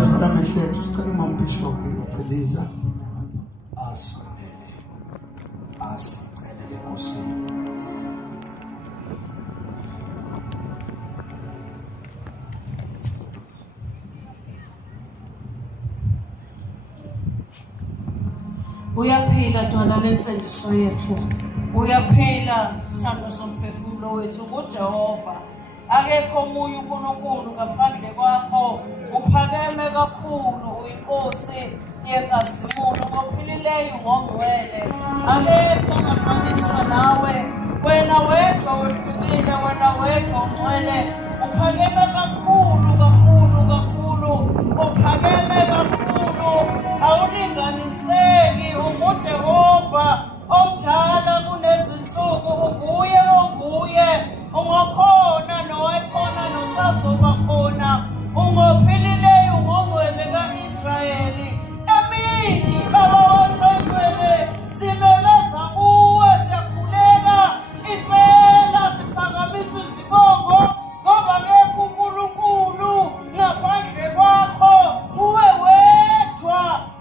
sivela amehlo ethu sicela uMbishop uCeliza asonele asicelele enkosini. Uyaphila dwala lensendiso yethu, uyaphila sithando somphefumulo wethu kuJehova. Akekho omunye uNkulunkulu ngaphandle kwakho, uphakeme kakhulu, uyinkosi yenkazimulo, ngophilileyo ngongcwele. Akekho ongafaniswa nawe, wena wedwa wehlukile, wena wedwa ungcwele, uphakeme kakhulu kakhulu kakhulu, uphakeme kakhulu, awulinganiseki. UnguJehova omdala kunezinsuku, unguye onguye, ungakhona nowayekhona nosazoba khona, ungophilileyo ngongcwele ka-Israyeli. Emini baba wathwentwele simemeza kuwe, siyakhuleka impela, siphakamisa izibongo ngoba akekho uNkulunkulu ngaphandle kwakho. Nguwe wedwa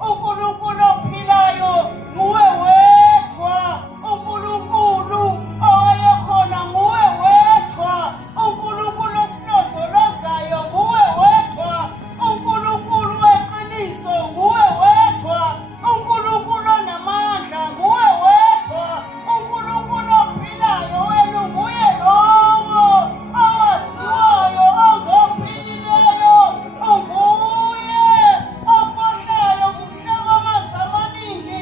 uNkulunkulu ophilayo, nguwe wedwa uNkulunkulu owayekhona, nguwe wedwa uNkulunkulu osilondolozayo, nguwe wedwa uNkulunkulu weqiniso, nguwe wedwa uNkulunkulu onamandla, nguwe wedwa uNkulunkulu ophilayo. Wena unguye lowo owaziwayo, ongophilileyo, unguye ofohlayo kuhle kwamanzi amaningi,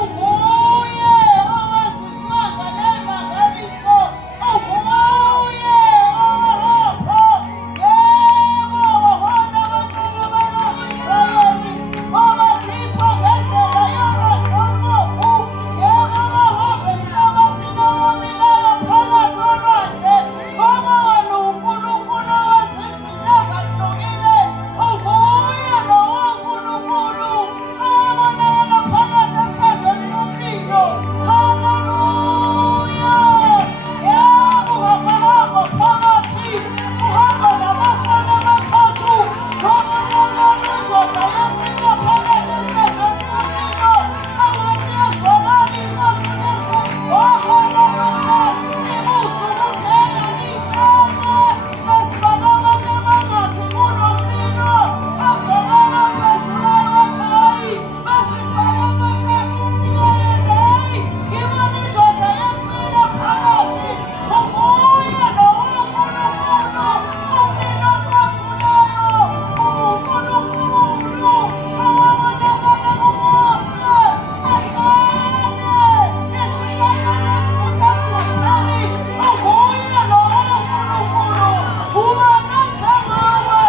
unguye owenza isimanga nemangaliso, unguye owapho. Yebo, wahona abantwana bakwa-Israyeli, wabakhipha ngendlela yonakhomofu. Yebo, bahamba emhlabathini owomileyo phakathi kolwandle, ngoba wena uNkulunkulu owenza izinto ezahlukile. Unguye lowo Nkulunkulu owabonakala phakathi esandleni somlilo. Haleluya! Yebo, uhamba phakathi, uhamba namafana amathathu, wabonakala indoda yesine phakathi esandleni somlilo, angathi yazwakala inkosi lethu. Oh, haleluya! Ibuso ukuthi eyangitshona, besifake abantu abangakhi kulo mlilo, azwakala aphendulayo wathi hayi, besifake amathathu uthi yena, hayi, ngibona indoda yesine phakathi. Unguye lowo Nkulunkulu, umlilo oqothulayo, uNkulunkulu owabonakala kuMose ehlane esihlahleni esivutha singapheli. Unguye lowo Nkulunkulu. Ubani onjengawe?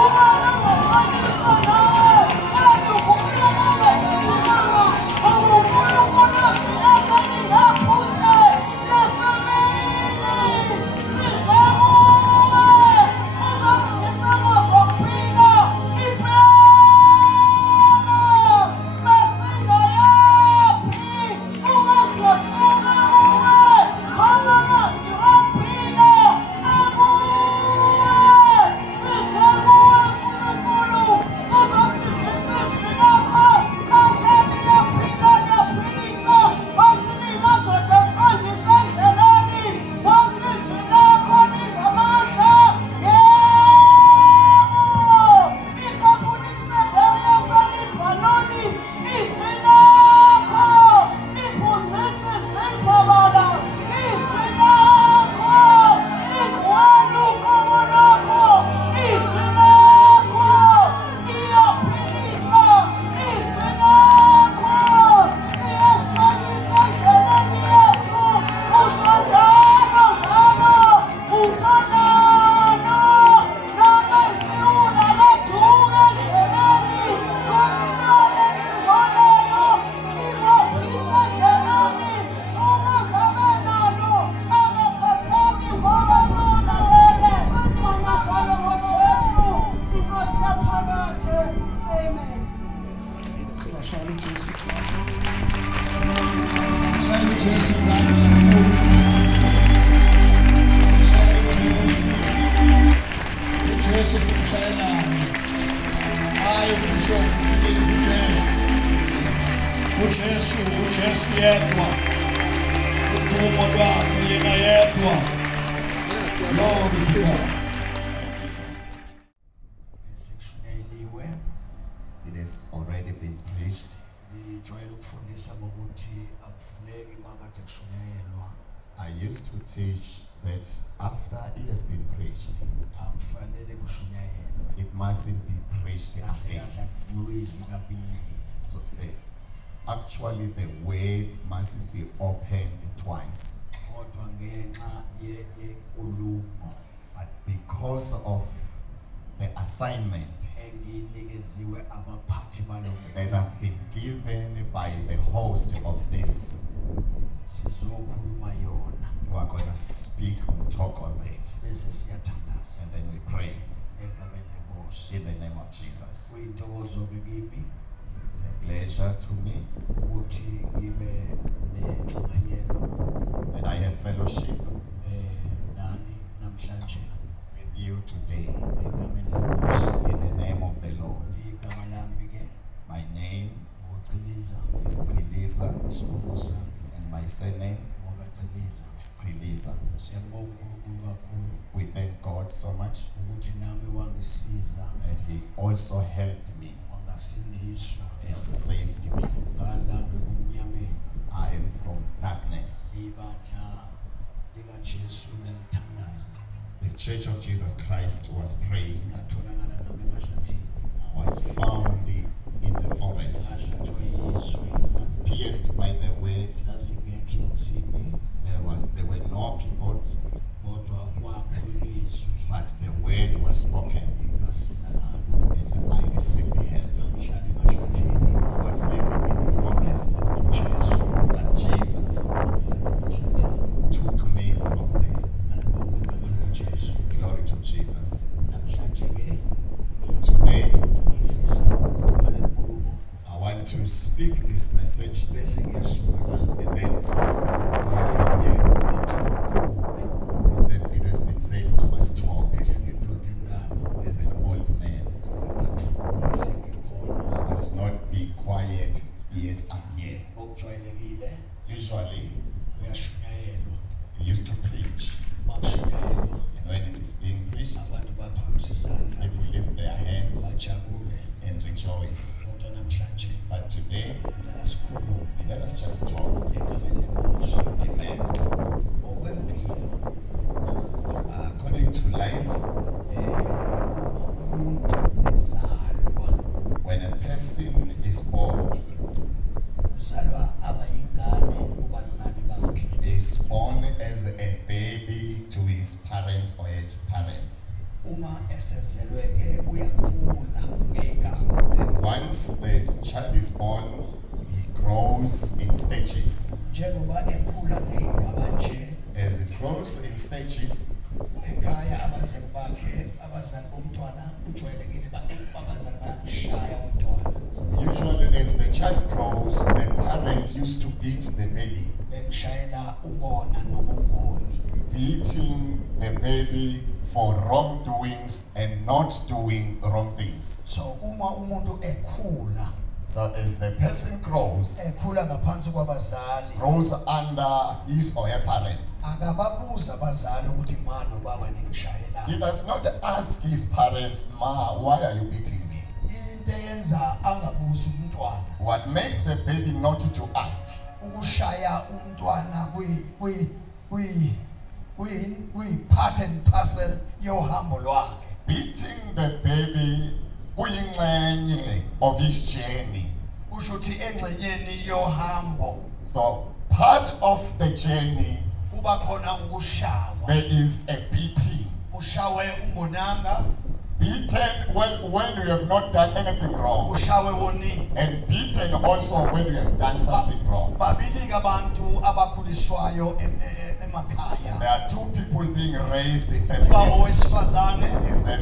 Ubani ongafaniswa nawe? Wena ungumlungu ongathethekanga, unguNkulunkulu ozwileka lingaphuthe. Lesemini size kuwe, uzosinika zokuphila impela, masingayaphi uma singasuka kuwe. Khona amazwi okuphila akuwe, size kuwe Nkulunkulu, uzosidlisa izwi lakho. Watheni yaphila, yaphilisa, wathi nimadoda siqondise endleleni, wathi izwi lakho lingamandla. Yebo, likakhulu isedariya salibhaloni, izwi lakho liphuzisa izimbabala, izwi lakho lingwela uqobo lakho, izwi lakho liyaphilisa, izwi lakho liyasikhanyisa endleleni yethu. Usho njalo ngalo, utsho nalo, noma isiwula kaduka endleleni, konibone ningcweleyo, libaphisa endleleni. Uma ngabe nalo akakhathali ngoba liwulalele, kunjalo ngoJesu iNkosi yaphakade. Amen. Singashaya uJesu. Sishaya uJesu izandla kakhulu. Sishaya uJesu. uJesu simshayelane. hayi Bishop uJesu yedwa udumo lwakhe yena yedwa. Glory to God. It has already been preached. I used to teach that after it has been preached, it mustn't be preached again. So actually the word mustn't be opened twice. But because of the assignment that have been given by the host of this, we are going to speak and talk on that, and then we pray in the name of Jesus. It's a pleasure to me that I have fellowship with you today in the name of the Lord. My name is Trilisa, and my surname is Trilisa. We thank God so much that He also helped me and saved me. I am from darkness. The Church of Jesus Christ was praying, was found in the forest, was pierced by the word. There were no people, but the word was spoken, and I received help. I was living in the forest, but Jesus took me from there. Glory to Jesus. Today, I want to speak this message and then see more from here. It has been said, I must talk as an old man. I must not be quiet, yet I'm here. Usually, we used to preach. And when it is being preached, people lift their hands and rejoice. But today, let us just talk. Amen. According to life, when a person is born, is born as a baby to his parents or her parents. And once the child is born, he grows in stages. As it grows in stages, so usually as the child grows, the parents used to beat the baby, beating the baby for wrongdoings and not doing wrong things. So as the person grows under his or her parents, he does not ask his parents, "Ma, why are you beating me?" What makes the baby not to ask? Part and parcel yohambo lwakhe. Beating the baby kuyingxenye of his journey. Kusho ukuthi engxenyeni yohambo So part of the journey, kuba khona ukushawa. there is a beating. Ushawe ungonanga, Beaten when you have not done anything wrong, ushawe woni. and beaten also when you have done something wrong. Babili abantu abakhuliswayo emakhaya. There are two people being raised in Uba families. owesifazane Is a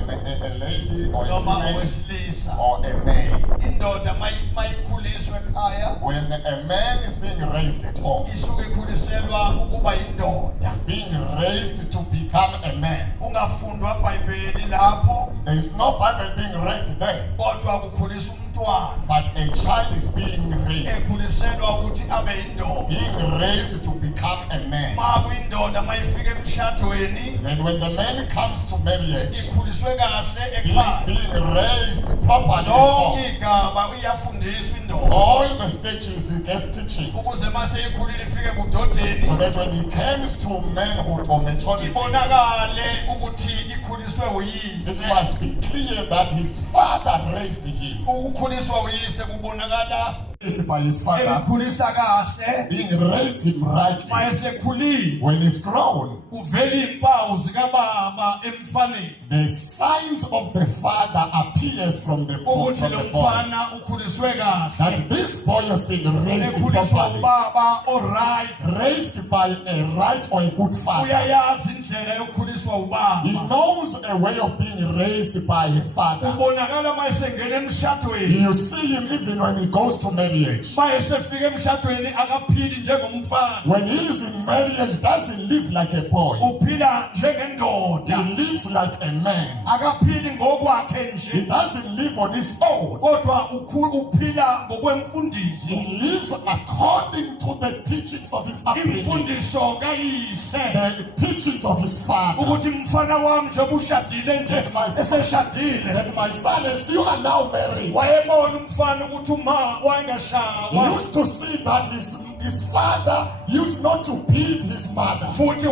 lady or a noma female owesilisa. or a male. Indoda mayikhuliswe ekhaya, When a man is being raised at home, isuke ikhuliselwa ukuba indoda. is being raised to become a man. Ungafundwa eBhayibheli lapho There is no Bible being read there, kodwa kukhulisa umntwana but a child is being raised. ekhuliselwa ukuthi abe yindoda. Being raised to become a man. Ma kuyindoda mayifika emshadweni Then when the man comes to marriage, ikhuliswe kahle ekhaya. being raised properly at Zonke home. igaba uyafundiswa indoda All the stages he gets teachings. ukuze mase ikhulile ifike budodeni So that when he comes to manhood or maturity, ibonakale ukuthi ikhuliswe it uyise. must be clear that his father raised him. Ukukhuliswa uyise kubonakala Raised by his father, emkhulisa kahle. being raised him rightly. Mayesekhulile When he's grown, kuvela impawu zikababa emfaneni the signs of the father appears from the boy. ukuthi lo mfana ukhuliswe kahle. That this boy has been raised Ekhuliswa properly, ubaba oright. raised by a right or a good father. Uyayazi indlela yokukhuliswa He ubaba. knows a way of being raised by a father. Ubonakala mayesengena emshadweni. You see him even when he goes to marriage. Mayesefika emshadweni akaphili njengomfana. When he is in marriage, he doesn't live like a boy. Uphila He njengendoda. lives like a man. Akaphili ngokwakhe He nje. doesn't live on his own. Kodwa uphila ngokwemfundiso. He lives according to the teachings of his upbringing, Imfundiso kayise. the teachings of his father. Ukuthi mfana wami njengoba ushadile nje eseshadile. That my son, as you are now married, Wayebona umfana ukuthi uma he wayengashawa. used to see that his father used not to beat his mother. Futhi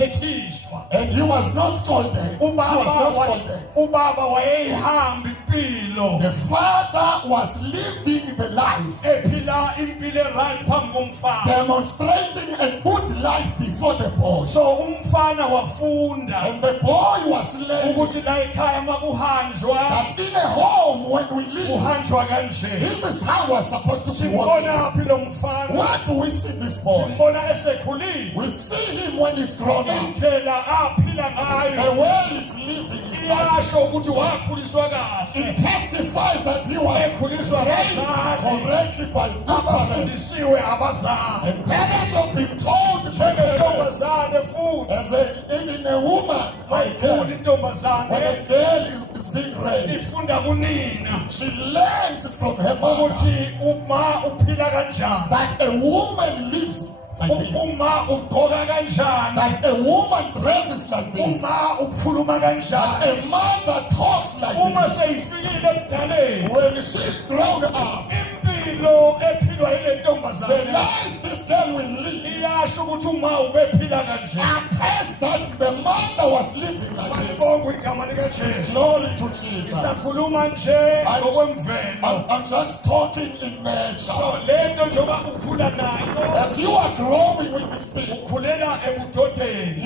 wayengathethiswa. And he was not scolded. She was not scolded. Ubaba wayehamba impilo. The father was living the life, Ephila impilo right phambi komfana. demonstrating a good life before the boy. So umfana wafunda And the boy was learning ukuthi la ekhaya makuhanjwa that in a home when we live, kuhanjwa kanje. this is how we're supposed to be walking. Simbona phi lo mfana? Where do we see this boy? Simbona esekhulile. We see him when he's grown up. Indlela aphila The ngayo way he's living his life. iyasho ukuthi wakhuliswa kahle. It testifies that he was Ekhuliswa raised abazali. correctly by good parents. Abafundisiwe abazali. And parents have been told to take care Njengentombazane futhi. as even a woman, my girl, Mayikhula intombazane when a girl is being raised, ifunda kunina she learns from her mother ukuthi uma uphila kanjani. that a woman lives like this, Uma ugqoka kanjani. that a woman dresses like this, Uma ukhuluma that kanjani. a mother talks like Uma this. seyifikile emdaleni. When she's grown up, Impilo ephilwa yile the ntombazane life this girl will live iyasho ukuthi uma ubephila kanje. attests that the mother was living like this. Ngibonga igama likaJesu. Glory to Jesus. Sakhuluma nje ngokwemvelo. I'm just talking in nature. So lento njengoba ukhula nayo As you are growing with this thing, ukhulela ebudodeni.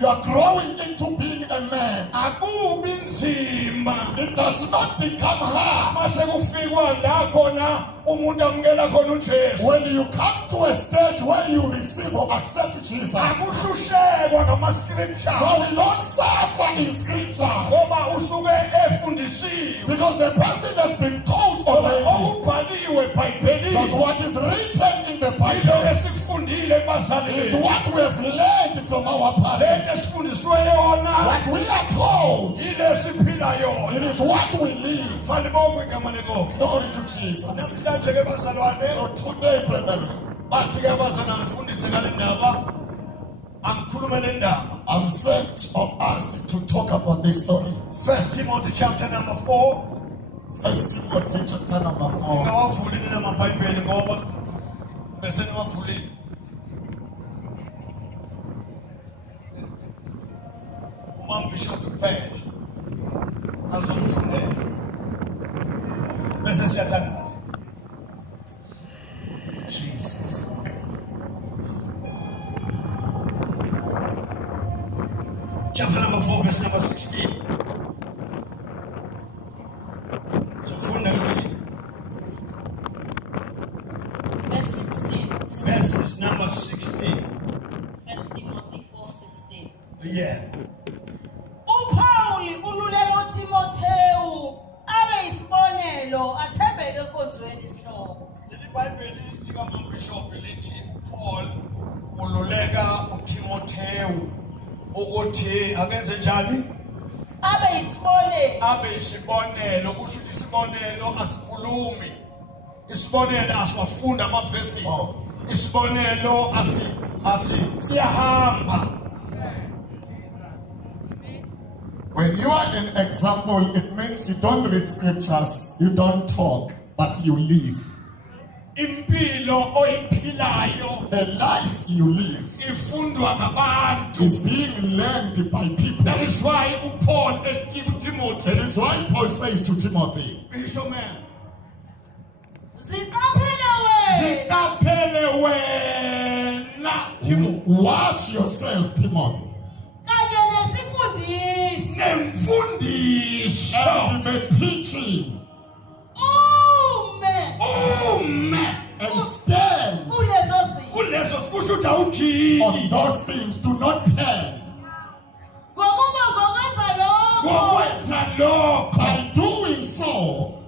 you are growing into being a man. Akubi nzima. It does not become hard Mase kufikwa la khona umuntu amukela khona uJesu. when you come to a stage where you receive or accept Jesus. Akuhlushekwa ngama-scripture. But we don't suffer in scriptures Ngoba usuke efundisiwe. because the person has been taught Ngoba already. okubhaliwe Because eBhayibhelini what is written in the yilo Bible esikufundile is ebazalini. what we have learned from our parents. Lento esifundiswe yona What we are told, yile esiphila yona. it is what we live. Malibonke igama lenkosi. Glory to Jesus. Namhlanje-ke bazalwane, So today, brethren, bathi-ke abazana ngifundise ngale ndaba, angikhulume le ndaba. I'm sent or asked to talk about this story. 1 Timothy chapter number 4. First Timothy chapter number 4. Ngawavulile namabhayibheli ngoba bese niwavulile. Umambishop kuphela azomfundela bese siyathandaza. Jesus. Chapter number 4 verse number 16. Sifunda ngini? Verse 16. Verses number 16. 1 Timothy 4:16. Yeah. uPauli ululeka uTimotheyu abe isibonelo athembeke enkonzweni isihloko. Leli Bible likaMbishop lithi uPaul ululeka uTimotheyu ukuthi akenze njani? abe isibonelo. abe isibonelo. Kusho ukuthi isibonelo asikhulumi, isibonelo asiwafunda ama-verses, isibonelo siyahamba. When you are an example, it means you don't read scriptures, you don't talk, but you live. Impilo oyiphilayo The life you live ifundwa ngabantu. is being learned by people. That is why uPaul ethi kuTimothy, That is why Paul says to Timothy, Bishop man, Ziqaphele zikaphele wena Timothy watch yourself, Timothy, kanye nesifundisi. nemfundiso. and be preaching Ume and stand kulezo zinto. Kulezo kusho ukuthi awujiki. on those things. Do not turn. Ngokuba ngokwenza lokho Ngokwenza lokho By doing so,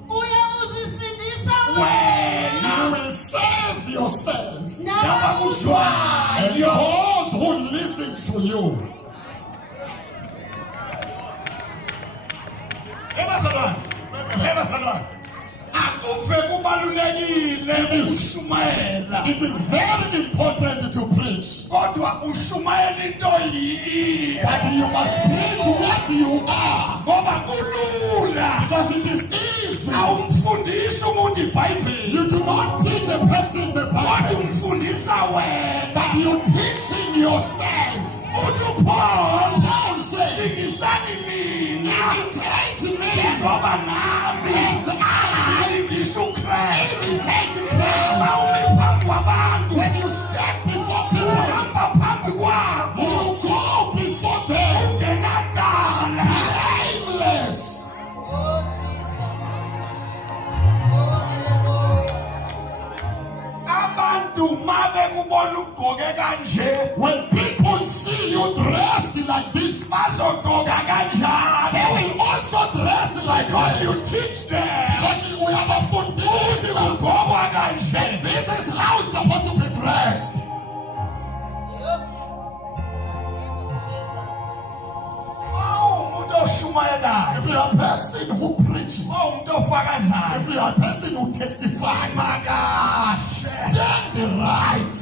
uye uzisindisa you wena will save yourself and nabakuzwayo. those who listen to you. Ebazalwane, akuve kubalulekile ukushumayela, It is very important to preach, kodwa ushumayela into yiyo, but you must preach what you are, ngoba kulula. because it is easy. Awumfundisi umuntu iBhayibheli, You do not teach a person the kodwa Bible, umfundisa wena. but you teaching yourself. Uthi uPaul, Paul says, "Ingisani mina imitate me njengoba nami as I ngingisa uKristu." imitate Christ. Uma umi phambi kwabantu, When you step before people, uhamba phambi kwabo, you go before them ungenacala. blameless. Oh Jesus. Oh hallelujah. Abantu mabe kubona ugqoke kanje, When people see you dressed like this, bazogqoka they kanjalo. will also dress like Because you us. teach them Because we have a ukuthi foundation. kugqokwa kanje. And this is how it's supposed to be dressed. Umuntu oshumayelayo, If you are a person who preaches, umuntu ofakazayo, if you are a person who testifies, makahle. stand right.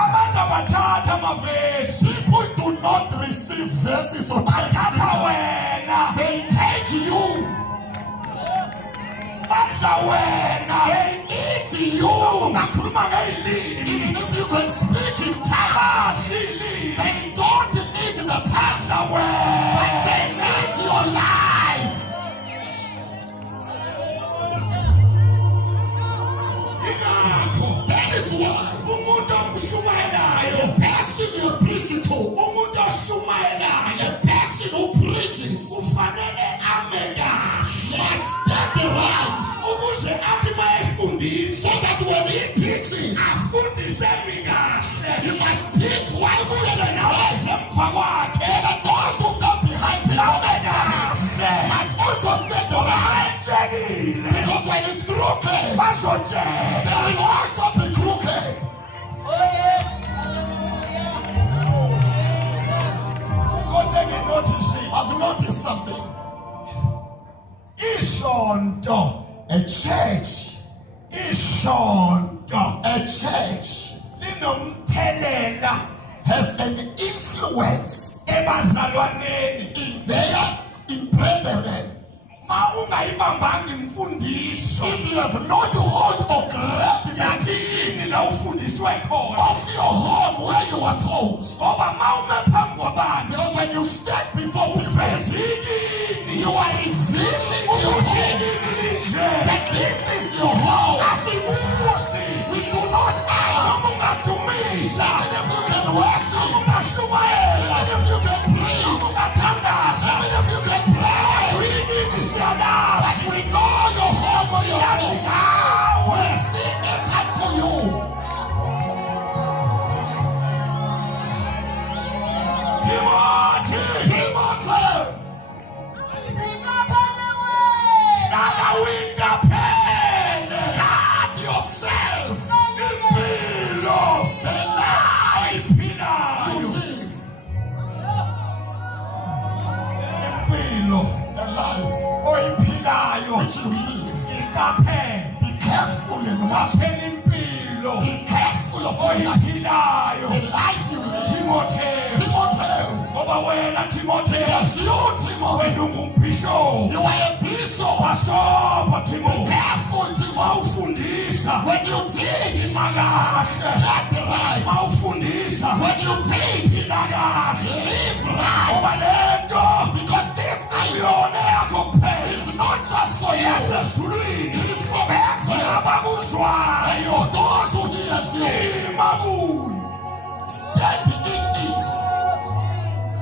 Abantu abathatha amavesi, People do not receive verses or bathatha scriptures. wena, They take you. badla wena. They eat you. Ungakhuluma ngeyilimi, Even if you can speak in tongues, badla ilimi, they don't eat the tongue, badla wena. but they eat your life. Ingakho That is why umuntu omshumayelayo, the person you're preaching to, umuntu oshumayelayo the person who preaches, kufanele ame kahle, must stand right. ukuze athi uma efundisa, So that when he teaches, afundise mi kahle, he must teach wisely ukuze and nawe right. emva kwakhe So that those who come behind him babe kahle. must also stand right. Ayenzekile, Because when it's crooked, bazotshela. they will also be crooked. Oh yes. Hallelujah. Jesus. Kodwa nginothisi, I've noticed something. isonto, A church, isonto linomthelela has an influence ebazalwaneni. in brethren. Ma ungayibambanga imfundiso If you have not hold or grabbed the yakini la ufundiswe khona, of your home where you are taught, ngoba ma ume phambi kwabantu because when you stand before people, vezikini you are revealing your home, that this is your home. asibuzi We do not ask. noma ungadumisa, Even if you can worship, noma ungashumayela, even if you can preach, noma ungathandaza, even if you can pray, uyikini siyalazi but we know your home or your home. nawe. We sing it unto you. Timothy, Timothy, Singaphana wena. hlala wingaphela. which you live. Iqaphele. Be careful in what. Qaphela impilo. Be careful of your life. Oyiphilayo. The life you live. Timotheo. Timothy. Ngoba wena Timotheo. Because you, Timothy, Wena ungumbhishophu. you are a bishop. Basoba Be Timotheo. careful, Timothy. Mawufundisa. When you teach, Imakahle. act right. Mawufundisa. When you teach, Imakahle. live right. Ngoba lento Because this thing iyona yakho kuphela. is not just for you. Yasezulwini. It is from heaven. And Abakuzwayo. for those who hear you, Ima kuyo. step in it.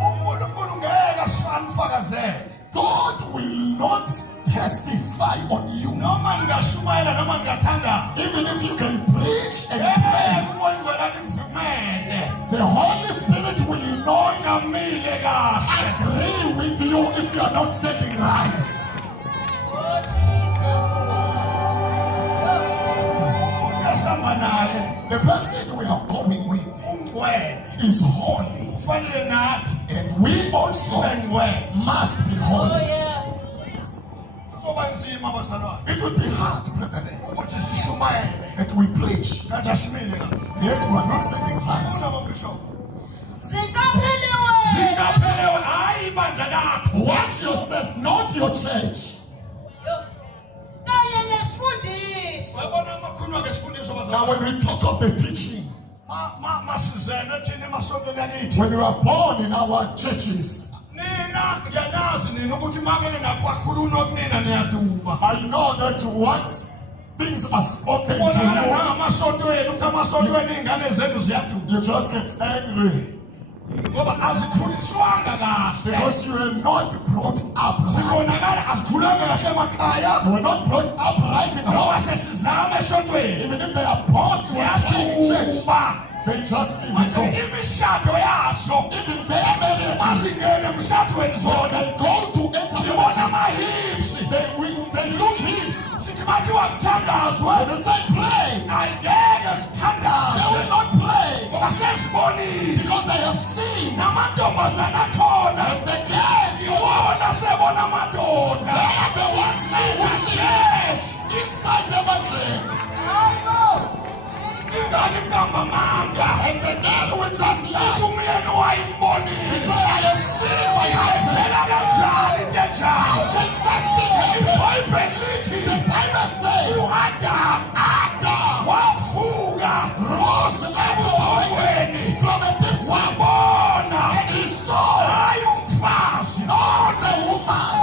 uNkulunkulu ngeke amfakazele. God will not testify on you. Noma ningashumayela noma ningathanda. Even if you can preach and pray, Umoya ingcwele nivumele. the Holy Spirit will not Ngamile kahle. agree with you if you are not standing right. Oh, Jesus. Ungasamba naye. The person we are coming with Ungcwele. is holy, Kufanele nathi and we also engcwele. must be Oh, holy. yes. Kuzoba nzima bazalwane. It would be hard, brethren, Ukuthi sishumayele. that we preach, Kanti asimile kahle. yet we are not standing right. Ungaba bishop. Siqaphele wena. Singaphelewe hayi ibandla lakho. Watch yourself, not your church. Yo. Kanye nesifundisi. Wabona amakhulu ngesifundiso Now, bazalwane. when we talk of the teaching, Masizene thina emasontweni akithi. when we are born in our churches, Nina ngiyanazi nina ukuthi makele nakwakhulunywa kunina niyaduba. I know that once things are spoken Bonakala to nangamasontweni ukuthi amasontweni iy'ngane zenu ziyaduba. you, you just get angry Ngoba azikhuliswanga kahle. because you were not brought up right. Zibonakala azikhulanga kahle emakhaya. You were not brought up right in Ngoba home. sesizama esontweni. Even if they are born to a church, Ziyaduba. they just even Manje go. imishado yazo. Even their marriages, Azingene emshadweni zona. they go to enter Ngibona marriages. ama-hips. They look hips. Sithi bathiwa kuthandazwe. When they say pray, Angeke they sithandaze. will not pray Ngoba sesibonile. because they have seen. Namantombazane akhona. And the girls, Iwona sebona amadoda. they are the ones now who see Church. inside the mansion. Hayibo. Ingane mntangamanga. And the girl will just laugh Uthi umyeni and wayimbonile. say, I have seen my husband. Phela kanjani into How enjalo? can such thing happen? IBhayibheli lithi The Bible says, u-Adam Adam wavuka rose ebuthongweni from a deep sleep, wabona and he saw hayi umfazi. not a woman.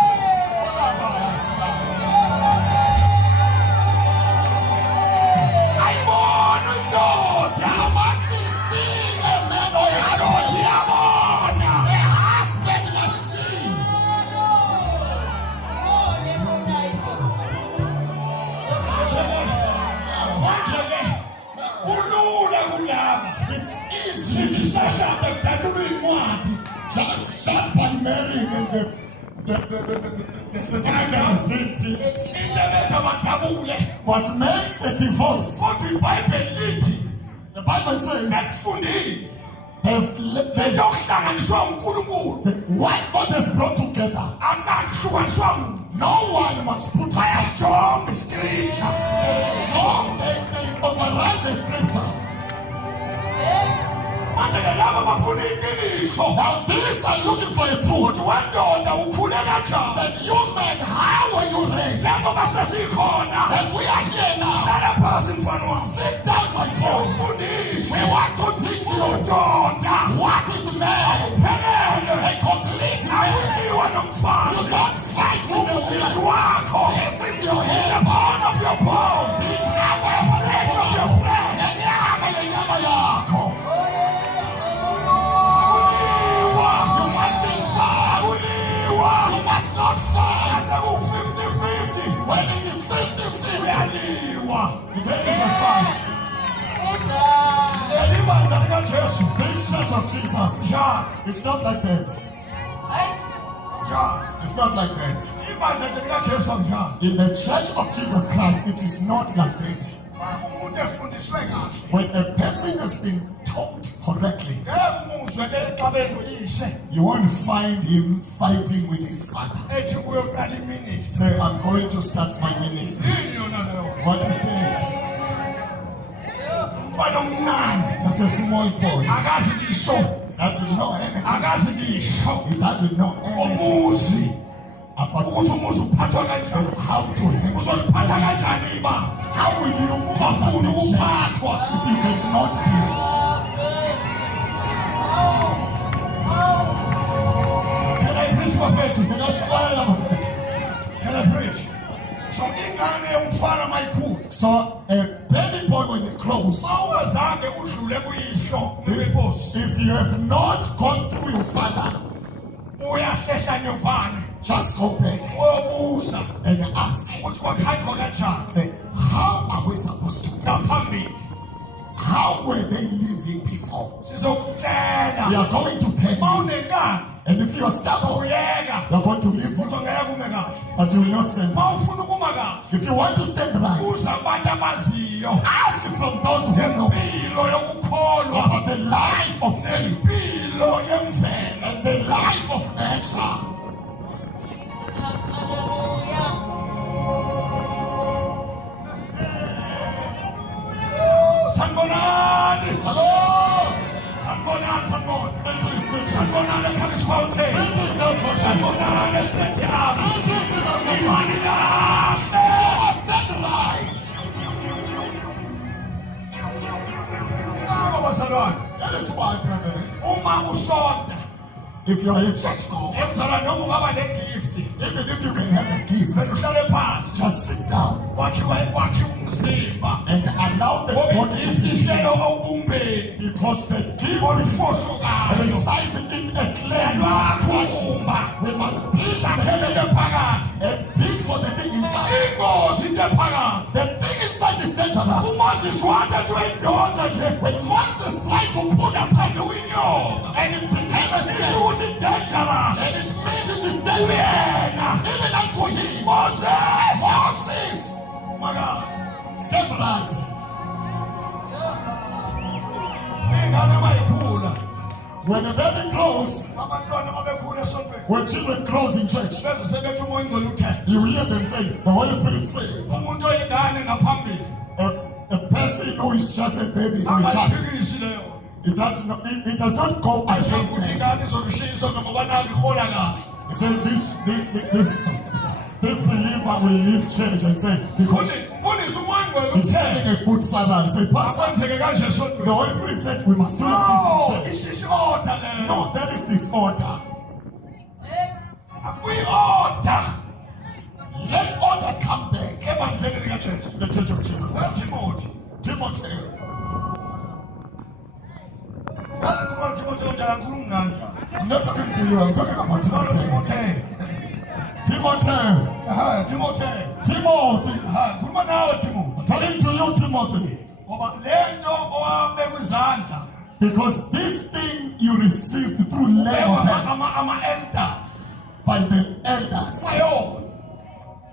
Ayibona indoda. You must see a man or a Indoda husband. iyabona. A husband must see. Yona ebona into. Manje-ke kulula kulaba. It's easy. Sithi sashada kuthathulwa iy'ncwadi. Just by marrying and the certificate is being taken. Into eletha amadabule. What makes a divorce? Kodwa iBhayibheli lithi The Bible says, ekufundile they've okuhlanganiswa uNkulunkulu what God has brought together. akahlukaniswa muntu. No one must put aside. Bayajonga iscripture. So they override the scripture. Manje-ke laba bafuna iqiniso. Now these are looking for a truth. Ukuthi wendoda ukhule kanjani. That you men, how were you raised? Njengoba sesikhona. As we are here now, Hlala phasi mfana wami. sit down, my boy. Ufundise. We want to teach you Udoda. what is man, Uphelele. a complete man. Awuliwa You nomfazi. don't fight with the Umfundisi woman. wakho. This is your The head. bone of your bone. The power of Flesh of your flesh. Nyama ya nyama yako. Awuliwa. You mustn't fight. Awuliwa. You must not fight. Ase ku-50-50. When it is 50-50, Uyaliwa. that is a fight. Njani. Leli bandla likaJesu. This church of Jesus, Njani. it's not like that. Hayi. Njani. It's not like that. Ibandla likaJesu njani. In the church of Jesus Christ, it is not like that. Umuntu efundiswe kahle. When a person has been taught correctly, Ngeke umuzwe uzwe exabeni uyise You won't find him fighting with his father. ethi uyoqala iministry. Say, I'm going to start my ministry. Yini yona leyo? What is that? Mfana omncane Just a small boy. akazi ngisho, Doesn't know anything. akazi ngisho He doesn't know anything umuzi about ukuthi umuzi uphathwa kanjani, how to handle. uzoliphatha kanjani iba How will you ufuna govern the church ukuphathwa. if you cannot be? Can I preach bafethu? Can I share them of it? Can I preach? So ingane yomfana mayikhulu So a baby boy when he grows, mawungazange udlule kuyihlo ngebebosi if you have not gone through your father, uyahlehla nyovane just go back uyobuza and ask. ukuthi kwakhanjwa kanjani Say, how are we supposed to go? ngaphambili. How were they living before? We Sizokutshela are going to tell you. mawunenkani And if you are stubborn, uyeka you are going to live, ukuthi ngeke kume kahle. but you will not stand up. Mawufuna ukuma kahle If you want to stand right, uza abantu abaziyo ask from those who know impilo yokukholwa about the life of faith nempilo yemvelo. and the life of nature. Sanibonani, Hello? sanibonani, sanibonani. Greetings, greetings. Sanibonani eKhamis Fountain. Greetings, those for you. Sanibonani esilethe apha. Greetings, those for you. Imani kahle. Stand right. Ngako bazalwane, That is why, brethren, uma usonda if you are a church goer, emzalwane noma ungaba negift even if you can have a gift, uhlale phansi just sit down wakhe umzimba and allow the ngoba body to igift be ihlelo healed. awubumbeni Because the gift olufohlokayo resides in a clay. We must build sakhelele the phakathi and build for the thing inside. ingozi into ephakathi. The thing inside is dangerous. uMoses wathatha uyidonsa nje When Moses tried to pull that phambi kwinyoka and it became a isho snake, ukuthi dangerous and it made it is dangerous. uyena Even unto him, Moses Moses, makazi stand right. ingane mayikhula When a baby grows, abantwana mabekhula esontweni when children grows in church, beze sebethi umoya ingcwele uthetha you hear them say, the Holy Spirit say, umuntu oyingane ngaphambili a person who is just a baby, who is child, angayiphikisi leyo it does not go against ukuthi that. ingane izolushisa ngoba nayo ihola kahle. He said, this believer will leave church and say, because Mfundisi umoya ingcwele he's uthetha having a good salary. Say, Pastor, akwenzeke kanje the esontweni. Holy Spirit said we must do this in church. Isishoda leyo No, that is disorder. akuyi-order Let order come back. ebandleni likajesu. The church of Jesus Christ. Timothy Timothy, ngikhuluma Timothy njalo ngikhuluma nganja. I'm not talking to you, I'm talking about Timothy. Timothy, Timothy Timothy, ngikhuluma nawe Timothy talking to you, Timothy, ngoba lento owabekwa izandla because this thing you received through lay of hands ama-elders by the elders. kwayona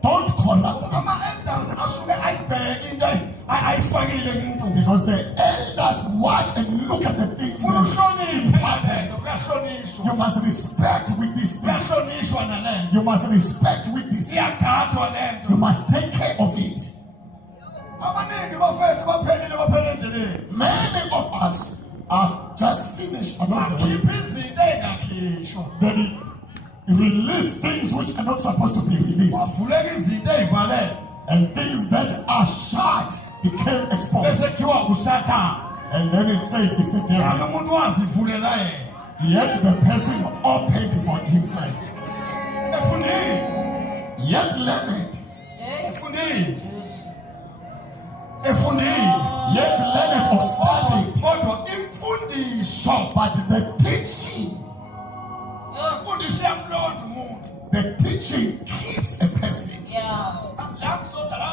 Don't corrupt it. ama-elders asuke ayibheke into ayifakile kumuntu Because the elders watch and look at the things funa that uhloniphe imparted. lento kuyahlonishwa You must respect with this thing. kuyahlonishwa nalento You must respect with this. iyagadwa lento. You must take care of it. Abaningi bafethu baphele endleleni Many of us are just finished along the way. bakhipha izinto ey'ngakhishwa They release things which are not supposed to be released. wavuleka izinto ey'valele And things that are shut became exposed. bese kuthiwa usathane. And then it said it's the Kanti devil. umuntu wazivulela yena Yet the person opened for himself. efundile Yet learned. efundile Yet learned or studied. kodwa imfundiso But the teaching, imfundiso iyamlonda umuntu. the teaching keeps a person. La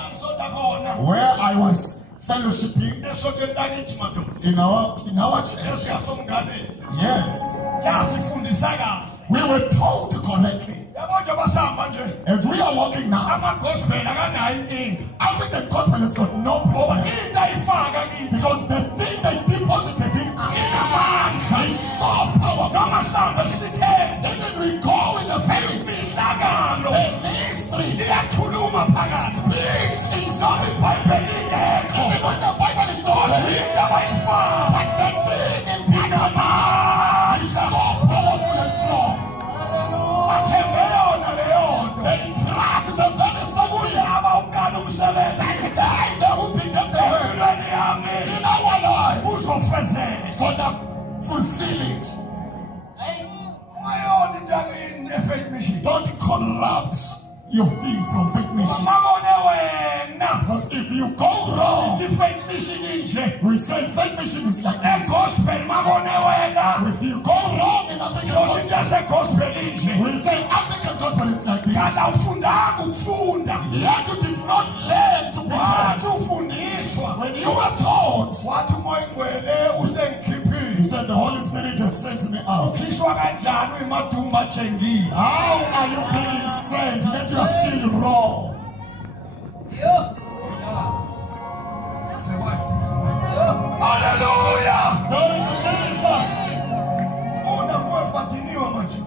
ngisoda khona Where I was fellowshipping esontweni lakithi madoda in our church, esiyasomnganezi yes, yasifundisa kahle we were told correctly. yabo nje basahamba nje As we are walking now, amagospel akanayo inkinga African gospel has got no ngoba problem. into ayifaka kithi Because the thing they deposited in us inamandla is so Iyakhuluma phakathi. Speaks inside. IBhayibheli ingekho. Even when the Bible is not there, Into abayifaka. but the thing in Panama is so powerful and strong. Bathembe yona leyo nto. They trust the very same way. Uyaba uqala umsebenzi. They will begin the work Empilweni yami. in our life. Uzofezeka. It's gonna fulfill it. Hayi. Ungayona into yakini e-faith mission. Don't corrupt your thing from faith mission. Mabone wena. Because if you go wrong, Sithi faith mission inje. we say faith mission is like this. E-gospel mabone wena. If you go wrong in African Sothi gospel, into yase-gospel inje. we say African gospel is like this. Kanti awufundanga ufunda. Yet you did not learn to be Wathi taught. ufundiswa. When you were taught, Wathi umoya ingcwele you usengikhiphile. said the Holy Spirit has sent me out. Ukhishwa kanjani uyimadumba atshengile. How are you being sent that you are still raw? Yo. Yazi wathi. Yo. Hallelujah. Glory to Jesus. Funda futhi badiniwe manje.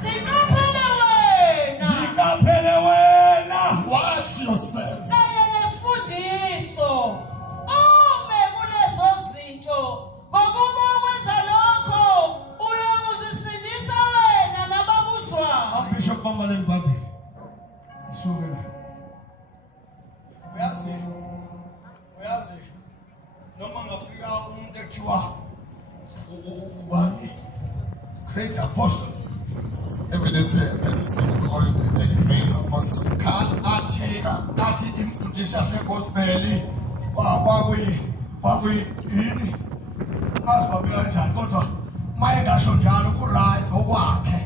Sikaphela wena. Zikaphele wena. Watch yourself. Kanye nesifundiso. Ume kulezo zinto. Ngokuba wenza lokho, uyokuzisindisa wena nababuswa. Bishop Mamaleng Babi. Isuke la. Uyazi noma ngafika umuntu ekuthiwa ubani great apostle Even if a person called the great apostle can athi imfundiso yasegospel yini ngazi babe kanjani kodwa maye ngasho njalo ku-right okwakhe.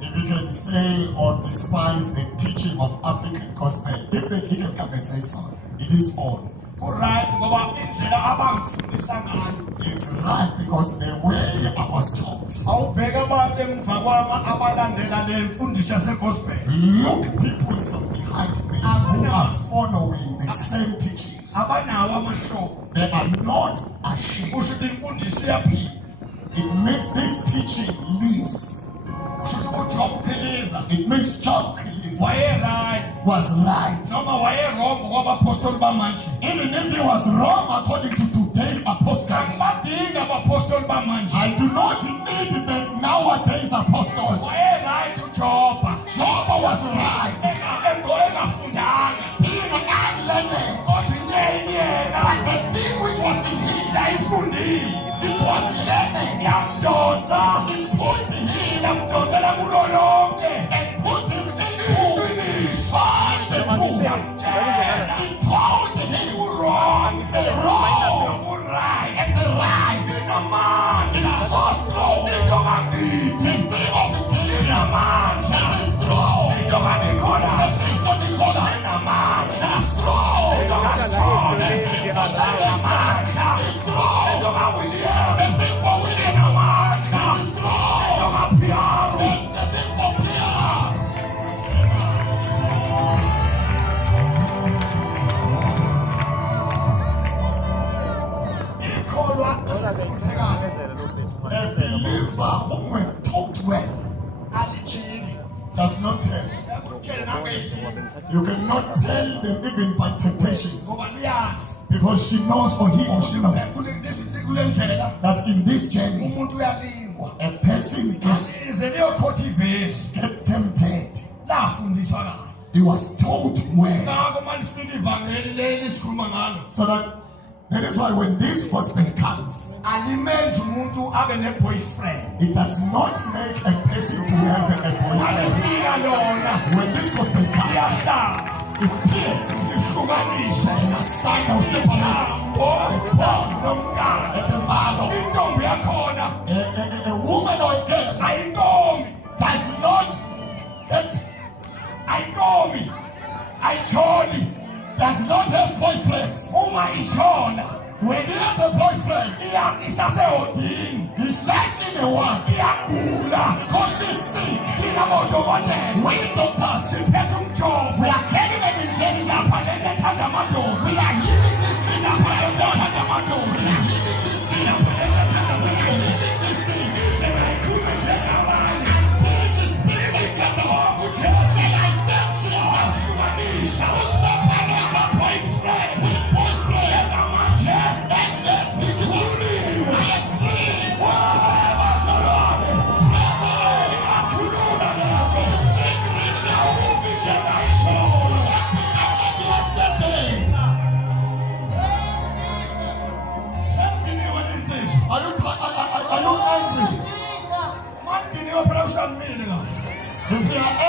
if you can say or despise the teaching of African gospel, if he can come and say so, it is on. Ku-right ngoba indlela abangifundisa ngayo. It's right because the way I was taught. Awubheke abantu emva kwami abalandela le mfundiso yasegospel. Look, people from behind me who are following the same teachings. Abanawo amahlobo. They are not ashamed. Kusho ukuthi imfundiso iyaphila. It makes this teaching lives. Kusho ukuthi uJob Philiza It makes John Cleese waye-right was right. noma waye-wrong kwabapostoli bamanje. Even if he was wrong according to today's apostles, Angibadingi abapostoli bamanje. I do not need the nowadays apostles. Waye-right uJoba. Job was right. Engafundanga. Being unlearned. Kodwa into eyini But yena the thing which was in him, yayifundile. it was learning. Yamdonsa. It put him Yamdonsela kulo lonke. and put him into Iqiniso. all the truth. Yamtshela. It told him U-wrong. the wrong U-right. and the right. Inamandla. It's so strong. Into kangithi. The thing of him Inamandla. is strong. Into kangikhona. The things on the corner Inamandla. is strong. Into kasithole. The things on the left is strong. Into kaWilliam. The thing for William Inamandla. is strong. Into kaPiaro. The thing for Pierre. Ikholwa esifundisekayo. A believer whom we've taught well Alijiki. does not tell. Yakutshela nangeyini. You cannot tell them even by temptations Ngoba liyazi. because she knows or he or she knows Kule ndlela that in this journey umuntu uyalingwa. a person gets Ize liyokhotha ivesi. tempted. Lafundiswa kahle. He was taught well. Ngakho malifika ivangeli leli sikhuluma ngalo. So that is why when this gospel comes, Alimenza umuntu abe ne-boyfriend. it does not make a person to have a boyfriend. Alifika lona. When this gospel comes, Iyahlala. it pierces Ihlukanise. and a sign of separation. Nomkakhe. At the marrow, Intombi yakhona a woman or a girl ayintombi. does not Ayintombi. Ayitshoni. does not have boyfriends. Uma ishona. When he has a boyfriend, Isasehodini. he says in a one Iyagula. because she's sick. Thina bodokotela. We doctors, Siphethe umjovo. we are carrying an injection. Lapha lento ethanda amadoda. We are healing this thing. Lapha lento ethanda amadoda. We are healing this thing. Lapha lento ethanda We are amadoda. healing this thing. Senayikhulume njengabanye. Until she's speaking the Lord. UJesu. Say, I thank Jesus.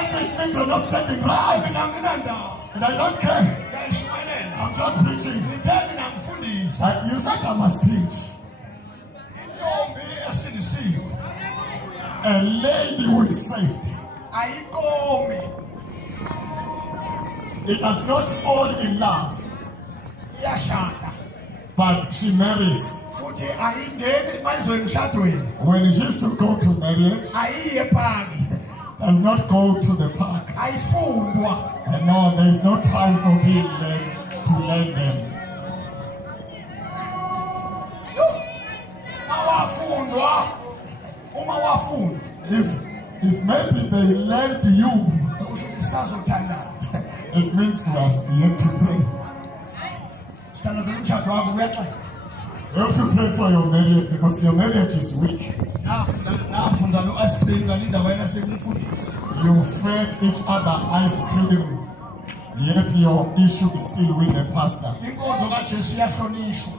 angry, it means you're not standing right. mina nginandawo And I don't care. ngiyayishumayela I'm just preaching. ngitheni namfundisa You said I must teach. intombi esindisiwe A lady who is saved. ayikomi It does not fall in love, iyashada but she marries. futhi ayingeni mayizwe emshadweni When she used to go to marriage, ayiye epaki does not go to the park. ayifundwa And no, there is no time for being led to learn them. mawafundwa uma wafundwa If maybe they learned you, usho ukuthi sazothandaza it means we are yet to pray. sithandazela umshado wakho kuyaxela You have to pray for your marriage because your marriage is weak. nafunza lo aspirin ngalinda wena sekumfundisa You fed each other ice cream, yet your issue is still with the pastor. inkonzo kajesu iyahlonishwa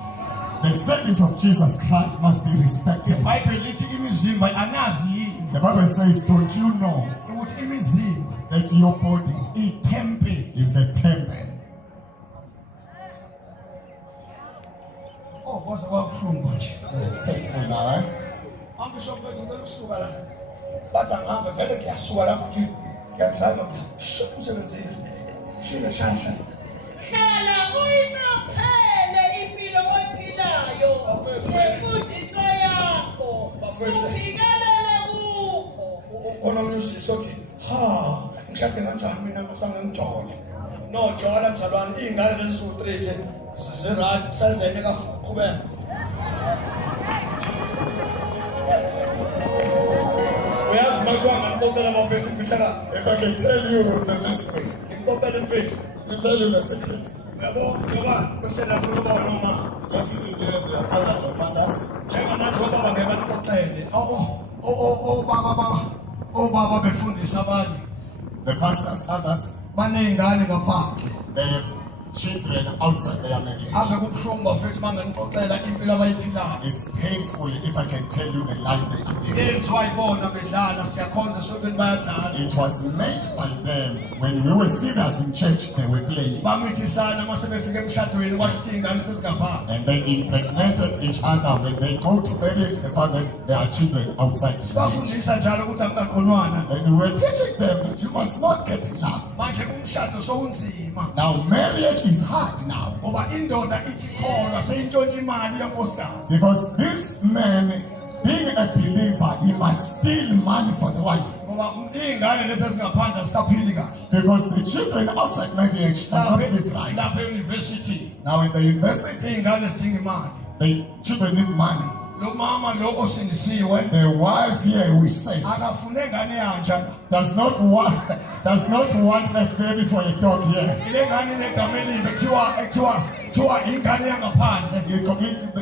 The service of Jesus Christ must be respected. ibhayibheli lithi imizimba anazi yini The Bible says, don't you know ukuthi imizimba that your body ithempeli is the temple? kwaze kwabuhlungu manje It's painful now, eh? ambishop wethu ngeke kusuka la bathi angihambe vele ngiyasuka la nje ngiyadrayiva ngishona emsebenzini shile shasha hlala uyiqaphele impilo oyiphilayo imfundiso yakho Bafowethu. uphikelele kukho onomnye usisi othi ha ngishade kanjani mina ngazange ngijole nojola mzalwane iy'ngane lezi ziwu-3 ke zirayithi kusazenye qhubeka uyazi uma kuthiwa nganipopela abafethu mfihlaka If I can tell you the mystery, ngikupopela mfethu I tell you the secret. yabo njengoba behlelafuna uba noma Just sitting here, there are fathers and mothers. njengamanje obaba ngeke banixoxele obaba befundisa abanye The pastors, fathers, baney'ngane ngaphandle they have children outside their marriage. ave kubuhlungu bafethu uma nganixoxela impilo abayiphilayo It's painful if I can tell you the life they live. yenziwa yibona bedlala siyakhonza esontweni bayadlala It was made by them. When we were serious in church, they were playing. bamithisana uma sebefika emshadweni kwashithi iy'ngane sezingaphandle And they impregnated each other. When they go to marriage, they found that there are children outside the marriage. bafundisa njalo ukuthi angikaqonwana And we were teaching them that you must not get in love. manje umshado sowunzima Now, marriage is hard now. ngoba indoda ithi kholwa seyintshontsha imali yenkosikazi Because this man, being a believer, he must steal money for the wife. ngoba iy'ngane lezi ezingaphandle azisaphili kahle Because the children outside marriage does not live right. lapha eyunivesithi Now, in the university, iy'ngane zidinga imali the children need money. lo mama lo osindisiwe The wife here who is saved akafune ngane yantsha does not want a baby for a dog here. ile ngane negama elibi kuthiwa ingane yangaphandle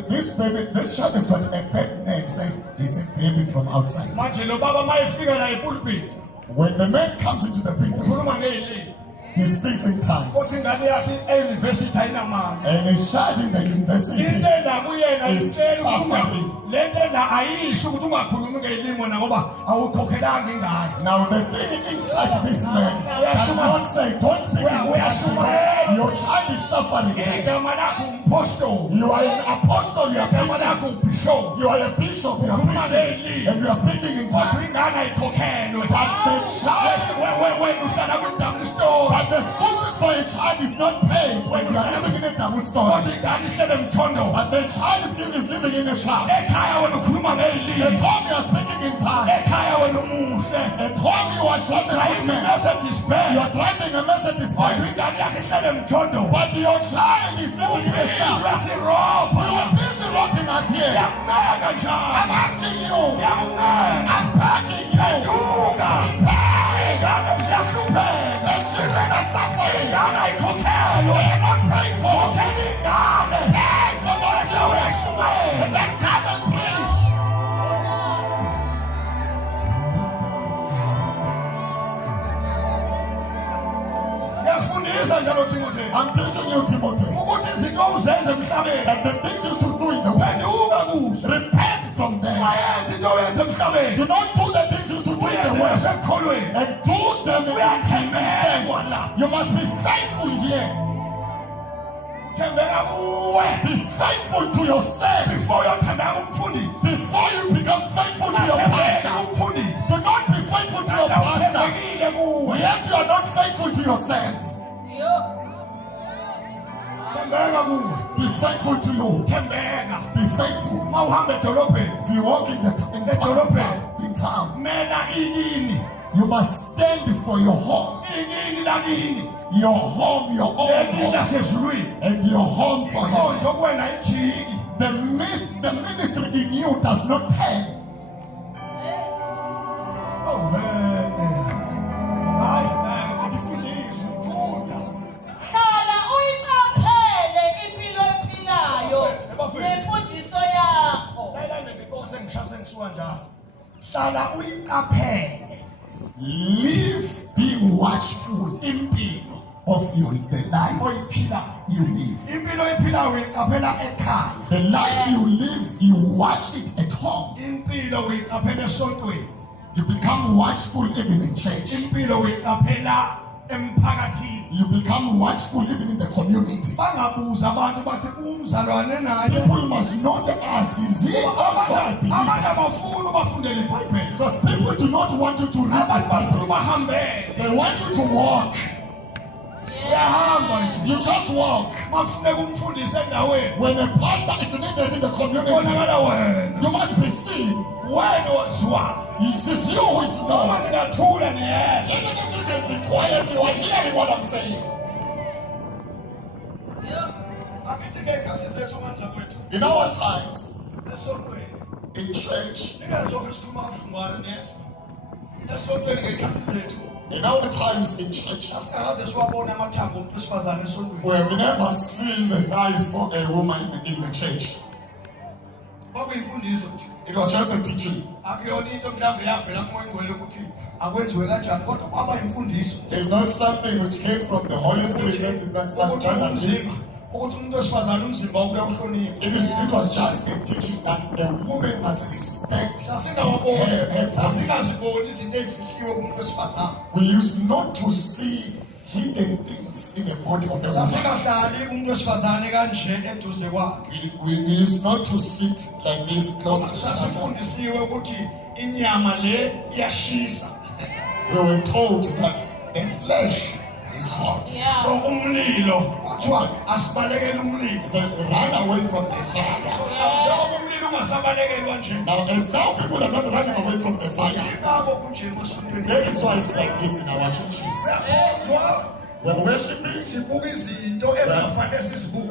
This child has got a pet name, say it's a baby from outside. manje lo baba uma efika la epulpiti When the man comes into the people, ukhuluma ngey'limi he speaks in tongues kothi ingane yakhe eyunivesithi ayinamali and he's shouting the university. into ena kuyena Is itshela ukuba suffering. le nto ena ayisho ukuthi ungakhulumi ngey'limi wena ngoba awukhokhelanga ingane Now the thing inside this man does not say, don't speak in tongues. Your child is suffering. igama lakho umpostoli You are an apostle, you are igama preaching. lakho ubhishop You are a bishop, you are ukhuluma preaching. ngey'limi And you are speaking in kodwa tongues. ingane ayikhokhelwe But the child, wena uhlala kwidamni store but the school fees for a child is not paid when you are living in a double kodwa story. ingane ihlele emthondo But the child is living in a shop. ekhaya wena ukhuluma At ngey'limi home you are speaking in tongues. ekhaya wena umuhle At home you are just a good man. Mercedes Benz You are driving a Mercedes kodwa Benz. ingane yakhe ihlele emthondo But your child is living in a shop. sirobha You are busy robbing us here. yakuncenga I'm njalo asking you. yakuncenga I'm begging you. duka Pay. ingane ziyahlupheka The children are suffering. ingane ayikhokhelwe They are not paid for. khokhela ingane Pay for those children. uyahlupheka And then come and preach. ngiyafundisa njalo Timotheo I'm teaching you, Timothy, ukuthi izinto uzenze emhlabeni that the things you should do in the world, phenduka kuzo repent from them. ungayenzi into oyenze emhlabeni Do not do the things you should do in the uyenze world, nasekholweni and do them in faith. You must be faithful here. Be faithful to yourself before you become faithful to your pastor. Do not be faithful to your pastor, yet you are not faithful to yourself. Be faithful to you. Be faithful. If you walk in town, you must stand before your home. Your home, your own home, and your home for him. The ministry in you does not turn. Hlala uyiqaphele impilo ephilayo nemfundiso yakho. Hlala uyiqaphele. Live being watchful impilo of the life you live. The life you live, you watch it at home. You become watchful even in church. You become watchful even in the community. People must not ask, is he also a believer? Because people do not want you to read the Bible. They want you to walk. You just walk. When a pastor is needed in the community, you must be seen. Is this you who is known? Even if you can be quiet, you are hearing what I'm saying. In our times, in church, in our times in church, we have never seen the eyes for a woman in the church. It was just a teaching. It's not something which came from the Holy Spirit that was done this. It was just a teaching that a woman must respect her. We used not to see hidden things in the body of a woman. We used not to sit like this close to we were told that the flesh is hot. So run away from the fire. Now as now people are not running away from the fire. That is why it's like this in our churches. We're worshiping,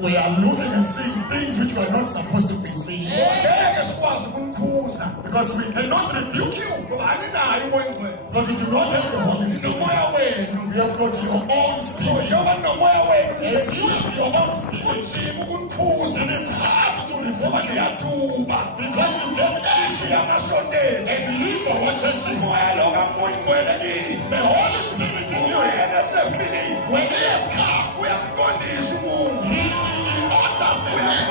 we are looking and seeing things which we are not supposed to be seeing. Because we cannot rebuke you. Because we do not have the Holy Spirit. We have got your own spirit. If you have your own spirit, it is hard to rebuke you. Because you get angry and leave our churches. The Holy Spirit in you, when he has come, he orders the man.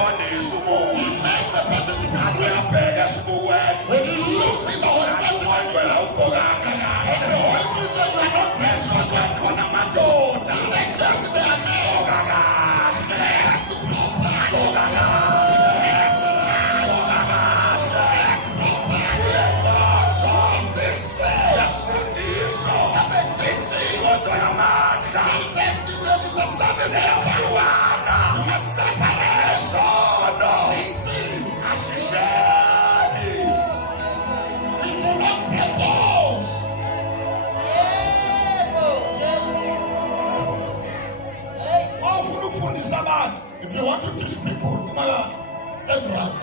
He makes a person to be free. When you lose him ourselves, and the Holy Spirit says you are not dressed for that. In the church they are men. If you want to teach people, stand right.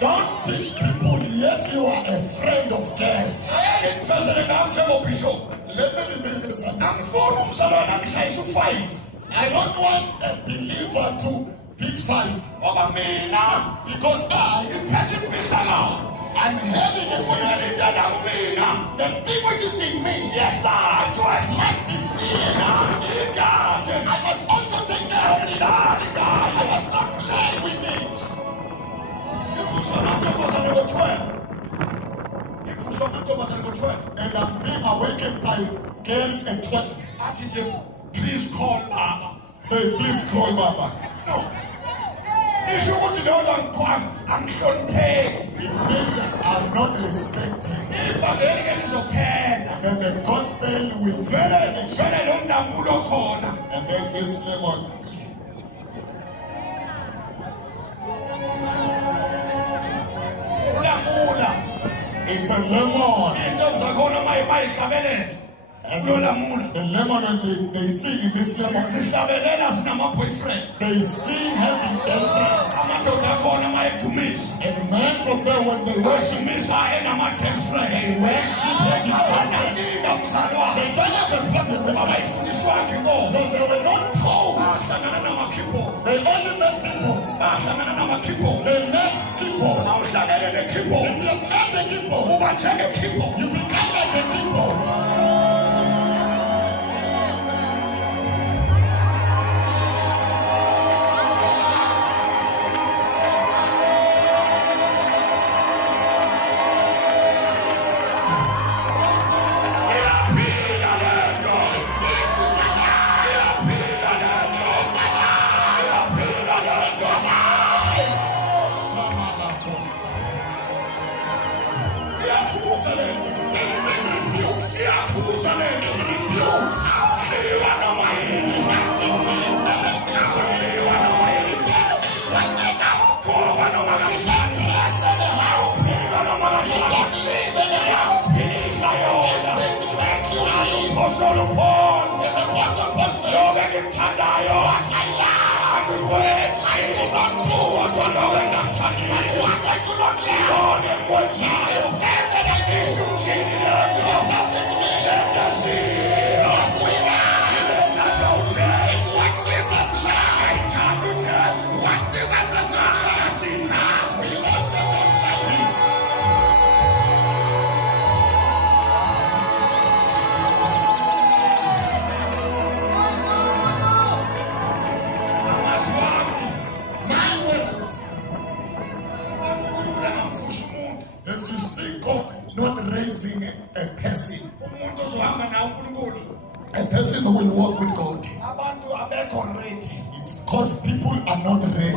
Don't teach people yet you are a friend of girls. Let me reveal this. I don't want a believer to beat 5. Because I'm having a feeling. The thing which is in me must be seen. I must also take care of it. I must not play with it. And I'm being awakened by girls at 12. Please call Baba. Say, please call Baba. No. Isho ukuthi lona angihlonipheki. It means I'm not respecting. Ivangeli ke lizophela. And the gospel will vanish. Vele lo namulo khona. And then this lemon. Ulamula. It's a lemon. Into zakhona mayihlabelela. And Lo lamula. the lemon, and they sing in this lemon. Sihlabelela sinama-boyfriend. They sing having girlfriends. Amadoda akhona mayedumisa. And men from there, when they worship, Udumisa enama-girlfriend. they worship having girlfriends. Abaninda mzalwane. They don't have a problem with that. Abayifundiswanga inkomo. Because they were not told. Bahlangana nama-keyboard. They only met keyboards. Bahlangana nama-keyboard. They met keyboards. Awuhlangene ne-keyboard. If you have met a keyboard, Uba njenge-keyboard. you become like a keyboard. Iyaphila le nto. Iyaphila le nto. Iyaphila le nto. Iyakhuza le nto. Iyakhuza le nto. Awudliwa noma yini. Awudliwa noma yini. Awugqokwa noma kanjani. Awuphila noma kanjani. Awuphilisa yona. Apostle Paul. Lokhu engikuthandayo. Angikwenzi. Kodwa lokhu engingakuthandiyo. Yona engikwenzayo. Ishuthini le nto. My words, as you see God not raising a person, a person who will walk with God. It's because people are not ready.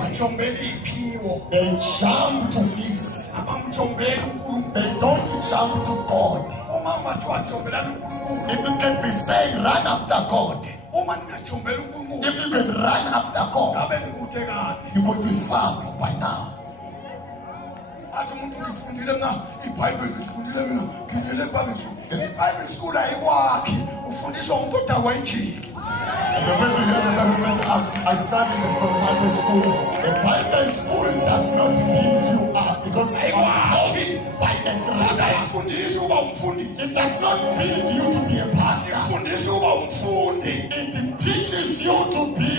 They jump to gifts. They don't jump to God. If you can be saying run after God, if you can run after God, you could be far from by now. athi umuntu ngifundile mina iBhayibheli ngifundile mina ngidlele eBhayibheli school ayikwakhi ufundiswa umuntu odawayijiki. And the person here, the Bible said, I studied from Bible school. The Bible school does not build you up because you are taught by the grammar. Ifundisa uba umfundi. It does not build you to be a pastor. Ifundisa uba umfundi. It teaches you to be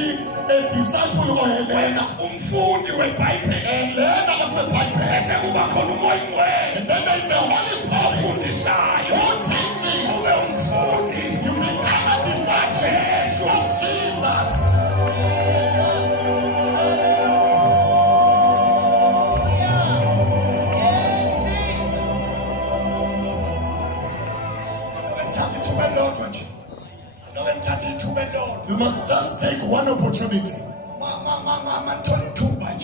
a disciple or a learner. Umfundi weBhayibheli. A learner of the Bible. Bese kuba khona umoya ingcwele. And then there is the Holy Spirit Ofundisayo. who teaches. Ube umfundi. You become a disciple of Jesus. You must just take one opportunity.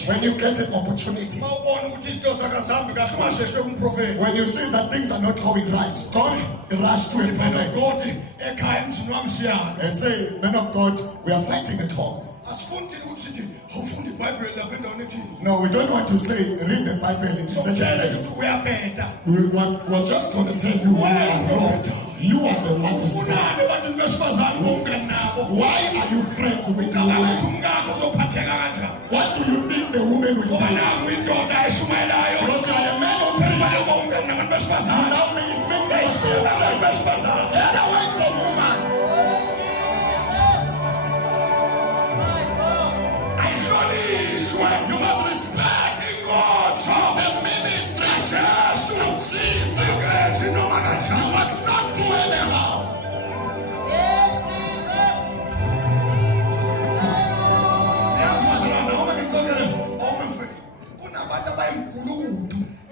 When you get an opportunity, when you see that things are not going right, don't rush to a prophet and say, men of God, we are fighting at home. No, we don't want to say, read the Bible in such a place. We're just going to tell you why you are wrong. You are the one who's wrong. Why are you friends with the woman? What do you think the woman will do? Because you are a man of faith. Now it makes a difference. Get away from woman. You must respect the ministry of Jesus. You must not do anyhow.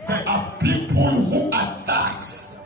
There are people who are thugs.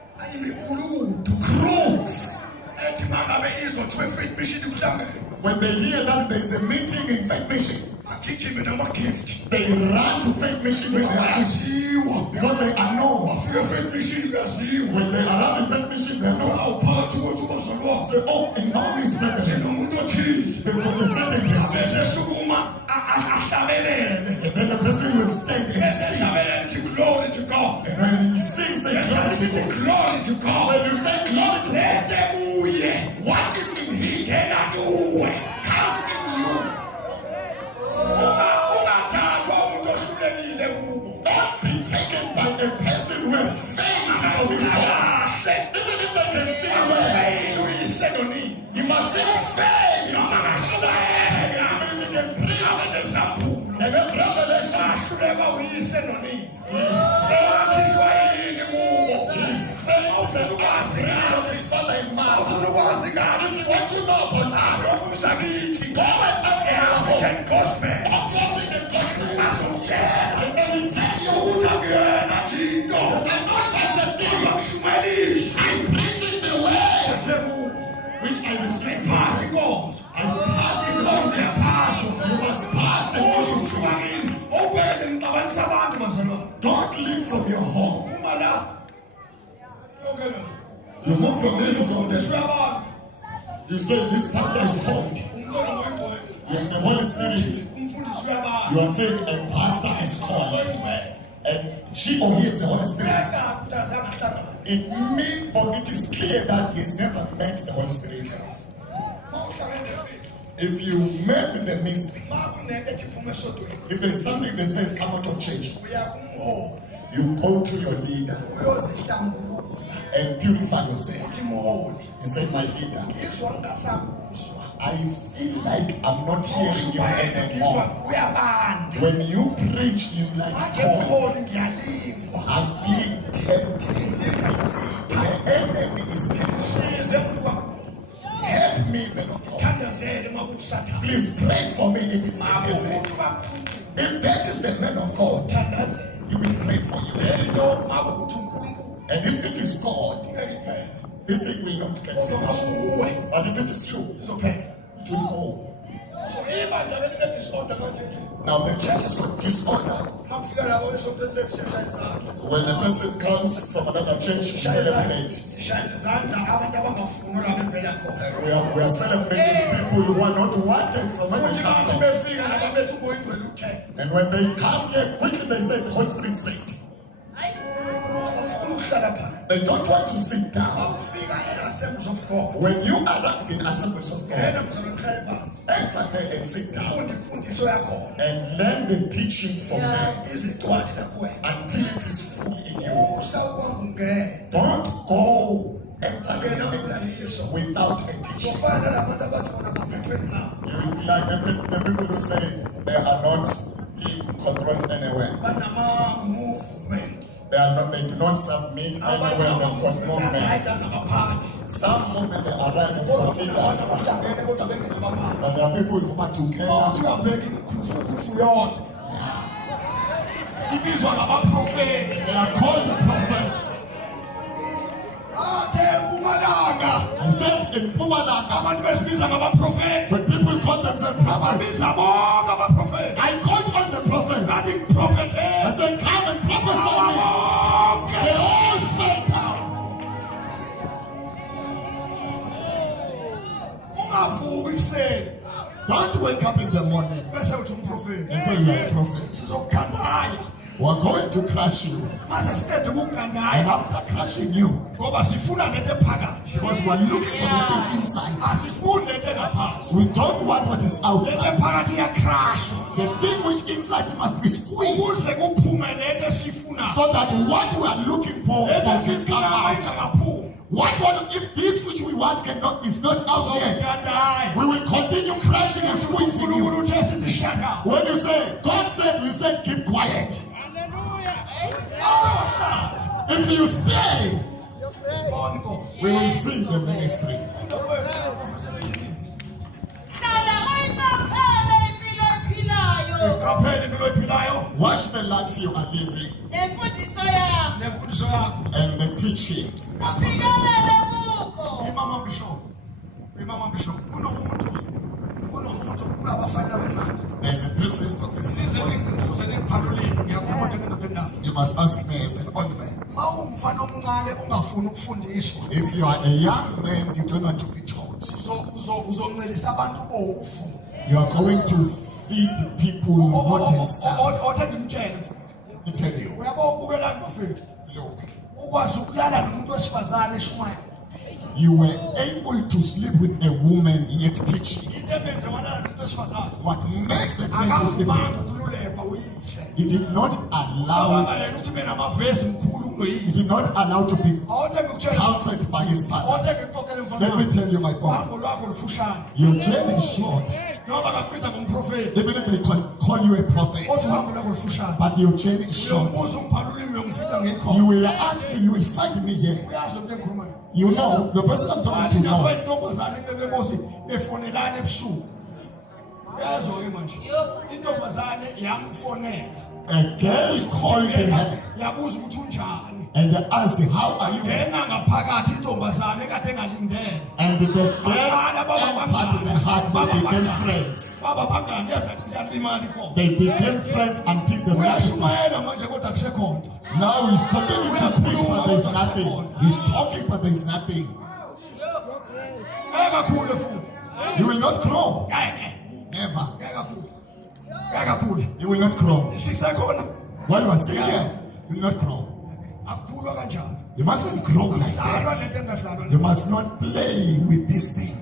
bayizwa kuthiwa i-faith mission kuhlangene When they hear that there is a meeting in Faith Mission, agijime nama-gift they run to Faith Mission with their eyes ayaziwa because they are known. bafika e-faith mission kuyaziwa When they arrive in Faith Mission, they know. awuphakathi kwethu bazalwane Say, oh, in all these brothers, sinomuntu othize they've got a certain place. besesukuma ahlabelele And then the person will stand and sing. esehlabelele ithi glory to God And when he sings, say, glory to God. glory to God When you say glory to God, lethe kuye what is in him ngena kuwe comes in you. ungathathwa umuntu ohlulekile kubo Don't be taken by a person who has failed from his heart. kahle Even if they can sing well, fail uyise nonini you must sing faith. noma kahluleka Even if you can preach abanezambulo and have revelation, ahluleka uyise nonini faith. akhiswa yini kubo Faith and God his father in man. ufuna ukwazi ngathi If you want to know about us, lokuza kithi go and ask your African gospel I'm trusting the gospel. azokutshela And they will tell you ukuthi akuyena jinto that I'm not just a thief. uzokushumayelisa I'm preaching the word ethe kubo which I receive. phasi inkonzo I'm passing the inkonzo yaphaswa You must pass the truth. usuka kini awubheke ngixabanisa abantu bazalwane Don't leave from your home. uma la okay You move from there to go there. abantu You say this pastor is called. umntwana ngoyingcwele You have the Holy Spirit. umfundisi uyabantu You are saying a pastor is called. And she or he is the Holy Spirit. uyaqala ukuthi azange ahlangane It means, or it is clear that he's never met the Holy Spirit. uma uhlangene nefika If you met with the mystery, ma kunento ethi phuma esodweni if there's something that says come out of church, uya kumholi you go to your leader uyozihlambulula and purify yourself uthi mholi and say, my leader, ngizwa ngingasakuzwa I feel like I'm not hearing you ngizwa anymore. uyabanda When you preach, you like ake God. mholi ngiyalingwa I'm being tempted. The enemy is tempted. size mntu Help me, man of God. thandazele uma kusathana Please pray for me if it's mabo the umuntu kakhulu If that is the man of God, thandazele he will pray for you. lento mabo ukuthi uNkulunkulu And if it is God, ngeke this thing will not get finished. uwe But if it is you, uzophela it will go. so ibandla leli disorder kanje Now the church is got disorder. makufika labo besokuthethe kushaya izandla When a person comes from another church, we celebrate. sishaya izandla abantu abangafuni la bevela khona We are celebrating people who are not wanted from where they futhi come bathi from. befika nabo bethi ngoyingcwele uthe And when they come here, quickly they say, the Holy Spirit said. abafuna ukuhlala phansi They don't want to sit down. awufika e-assemblies of God When you arrive in assemblies of ngena God, mthole uhlale phansi enter there and sit down funda imfundiso yakhona and learn the teachings from them izigcwale nakuwena until it is full in you. usawubamba ungena Don't go enter ngena the umdaniso without a teaching. ufana labantu abathi bona baphethwe na You will be like the people who say they are not being controlled anywhere. banama-movement They do not submit anywhere. They've got no men. nabaphathi Some movement they are right for leaders, abangene kodwa bengena abaphathi but there are people who are awuthi together. uyabheka imkhufukufu yodwa ibizwa ngabaprofeti They are called prophets. athe empumalanga I said in Pumalanga, abantu besibiza ngabaprofeti when people call themselves prophets, ababiza bonke abaprofeti I called on the prophets. ngathi ngprofethe I said, come and prophesy me. bonke They all fell down. ungavuki ekuseni Don't wake up in the morning bese uthi umprofeti and say you are a prophet. sizokukhandaya We're going to crush you. mase siqede And ukukukhandaya after crushing you, ngoba sifuna lento ephakathi because we're looking for the thing inside. asifuni lento engaphandle We don't want what is lento outside. ephakathi iyakrashwa The thing which inside must be squeezed ukuze kuphume lento esiyifunayo so that what we are looking for lento can come esiyifunayo out. ingakaphumi If this which we want is not out yet, uzokukhandaya we will continue crushing and squeezing you. uNkulunkulu uthe sithi shut up When you say, God said, we said, keep quiet. awuhlala If you stay, bona inkosi we will see the ministry. hlala uyiqaphele impilo ephilayo qaphela impilo ephilayo Watch the life you are living nemfundiso yakho nemfundiso yakho and the teaching. ufikelele kukho imama bishop Mama Bishop, kunomuntu kulabafana abancane. There's a person from the Size city. ngibuze nengiphalulile ngiyakhuluma ngendoda endala. You must ask me as an old man. Mawumfana omncane ungafuni ukufundiswa. If you are a young man, you don't want to be taught. Uzoncelisa abantu bofu. You are going to feed people rotten stuff. Othe ngimtshele mfowethu. Let me tell you. Uyabo ukubukelana bafethu. Look, Ukwazi ukulala nomuntu wesifazane eshumayo. you were able to sleep with a woman yet preaching. Into ebenze walala nomuntu wesifazane. What makes the man to sleep with Akazibanga ukululekwa uyise. he did not allow, Baba yena uthi mina amavesi mkhulu he ngoyise. did not allow to be Awuthe ngikutshela. counseled by his father. Awuthe ngikuxoxele mfana Let me wami. tell you, my boy, Uhambo lwakho lufushane. your journey is short. Noma ngakubiza ngomprofeti. Even if they call you a prophet, Othi uhambo lwakho lufushane. but your journey is short. Uyombuza umbhalo ulimi uyomfika ngekho. You will ask me, you will find me here. Uyazi into engikhuluma nayo. You know, the person I'm talking to Ngiyazwa knows. intombazane ecebe bosi befonelana ebusuku. Uyazi ke manje. Intombazane yamfonela. A girl called her Yabuza ukuthi unjani. and asked, how are you? Ngena ngaphakathi intombazane kade engalindele. And the girl entered the heart, they became friends. Baba bangani yazathi siyalimali khona. They became friends until the marriage. Uyashumayela manje kodwa kusekhona. Now he's continuing to preach, but there's nothing. He's talking, but there's nothing. Akakhule futhi. You will not grow. Ngeke. Never. Akakhule. Akakhule. You will not grow. Sisekhona. While you are still here, you will not grow. Akukhulwa kanjalo. You mustn't grow like Dlalwa that. nento engadlalwa. You must not play with this thing.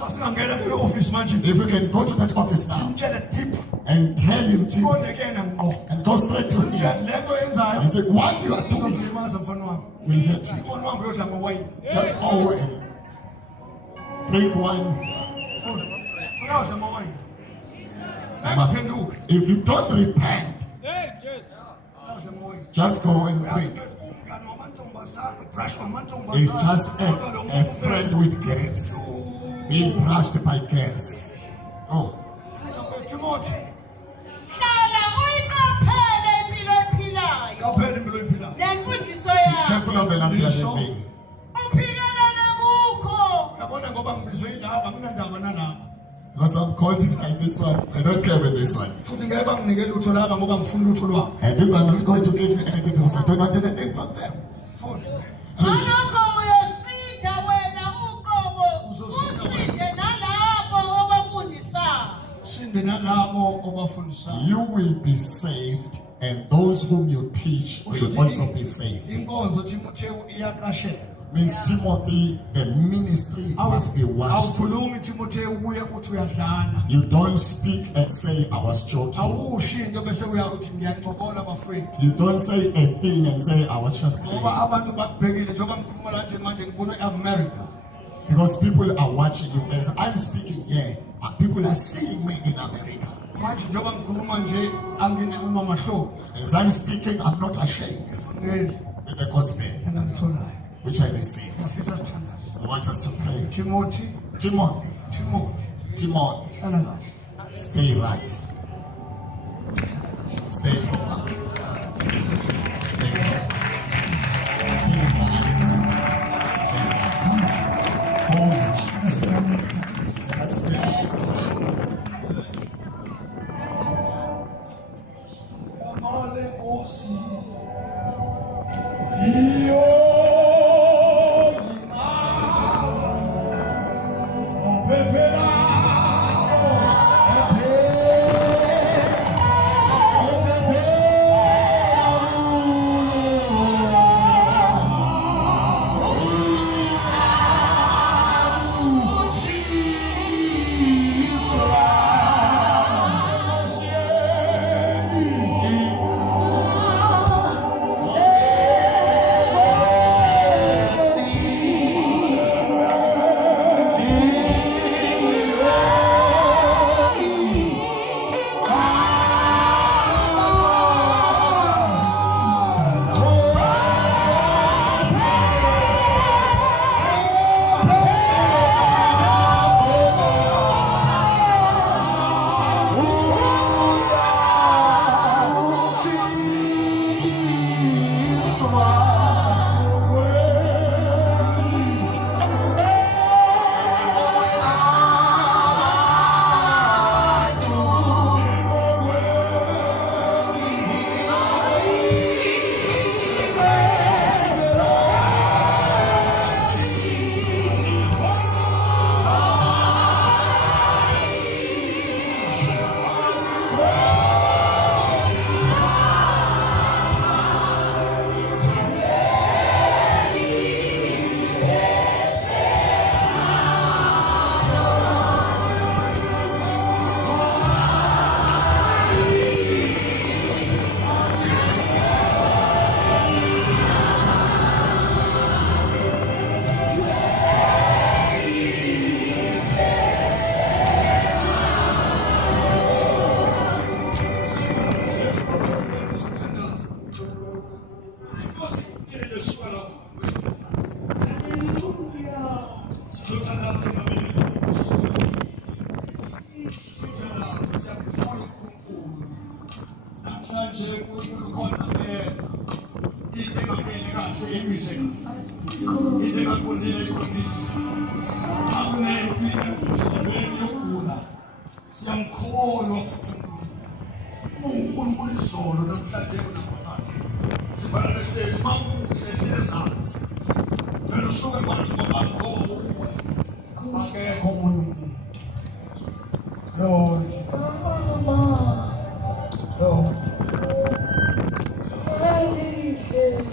Masingangena kule office manje. If you can go to that office now Simtshele deep. and tell him to, Konekena ngqo. and go straight to him Lento yenzayo. and say, what you are doing Uzokulimaza mfana wami. will hurt you. Mfana wami uyodla ngowayini. Just go and drink wine. Funa udla ngowayini. Ngaphenduka. If you don't repent, Udla ngowayini. just go and drink. Umngane wamantombazane, brush wamantombazane. It's just a friend with girls. Being brushed by girls. Oh, Timothy. Hlala uyiqaphele impilo ephilayo. Qaphela impilo ephilayo. Nemfundiso yakho. careful of the life you are living. Uphikelele kukho. Yabona ngoba ngibizwe yilaba anginandaba nalaba. Because I'm called like this one. I don't care with this one. Futhi ngeke banginike lutho laba ngoba ngifuna lutho lwabo. And this one I'm not going to give you anything because I don't want anything from them. Funa. Ngalokho uyositha wena uqobo. Usinde nalabo obafundisayo. Sinde nalabo obafundisayo. You will be saved, and those whom you teach will also be saved. Inkonzo Timotheo iyaqashelwa. Means Timothy, the ministry must be washed. Awukhulumi Timotheo ubuye uthi uyadlala. You don't speak and say, I was joking. Awushi into bese uyakuthi ngiyaxokola bafowethu. You don't say a thing and say, I was just Ngoba playing. abantu bakubhekile njengoba ngikhuluma la nje manje ngibona eAmerica. Because people are watching you. As I'm speaking here, people are seeing me in America. Manje njengoba ngikhuluma nje anginama mahlo. As I'm speaking, I'm not ashamed Ngeli with the gospel engangitholayo. which I received. Ngifisa sithandaze. I want us to pray. Timothy, Timothy, Timothy. Hlala kahle. stay right. Stay proper. Stay proper. Stay right. Stay right. Hold right. Just stay right. Kamale Osi. Iyo. Siyothandaza egameni lenkosi. Siyothandaza, siyakubonga uNkulunkulu. Namhlanje uNkulunkulu khona ngenza. Into engamele kahle imise kahle. Into engaqondile iqondise. Akunempilo emhlabeni yokugula. Siyamkholwa futhi uNkulunkulu izolo namhlanje kunaphakade. Sibhala nesilethu makuhle ehlele sansi. Phela usuke abantu bakho akekho omunye umuntu. Lord. Lord.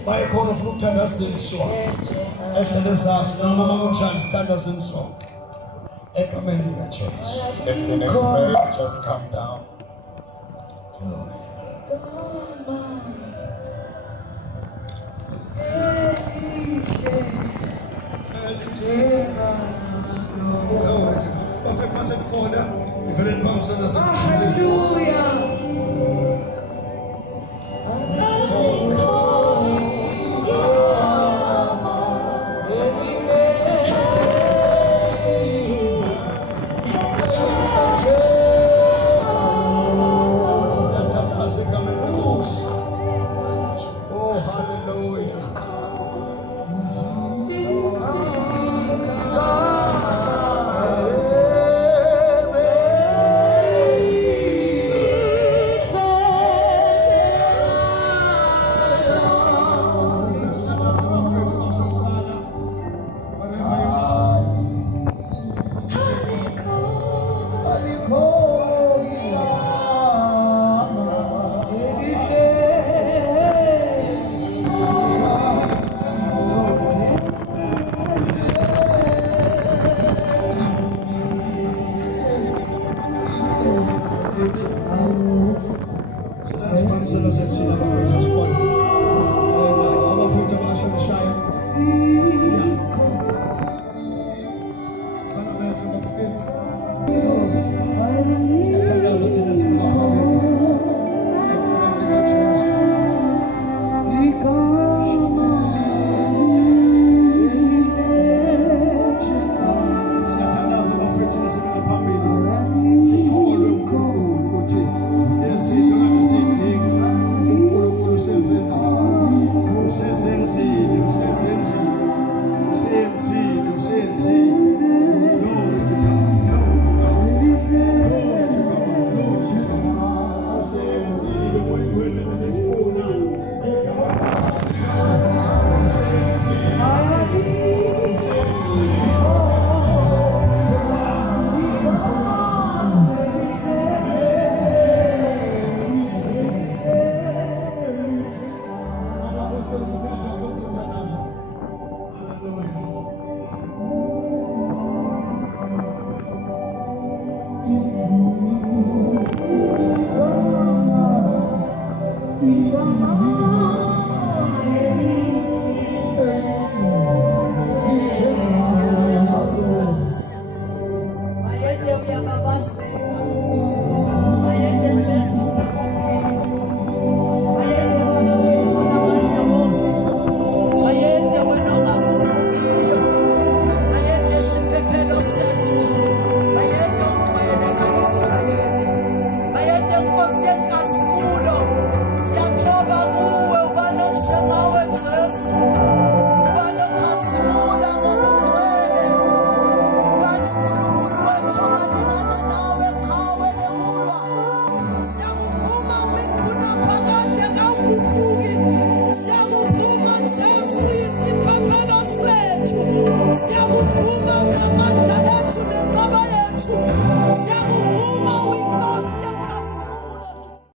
Bayikhona ufuna ukuthandaziswa. Ehlele sansi noma kunjani sithandaziswa. Egameni likaJesu. If you need prayer, just come down. Lord. Bafika mase khona ivele phambi sana. Hallelujah.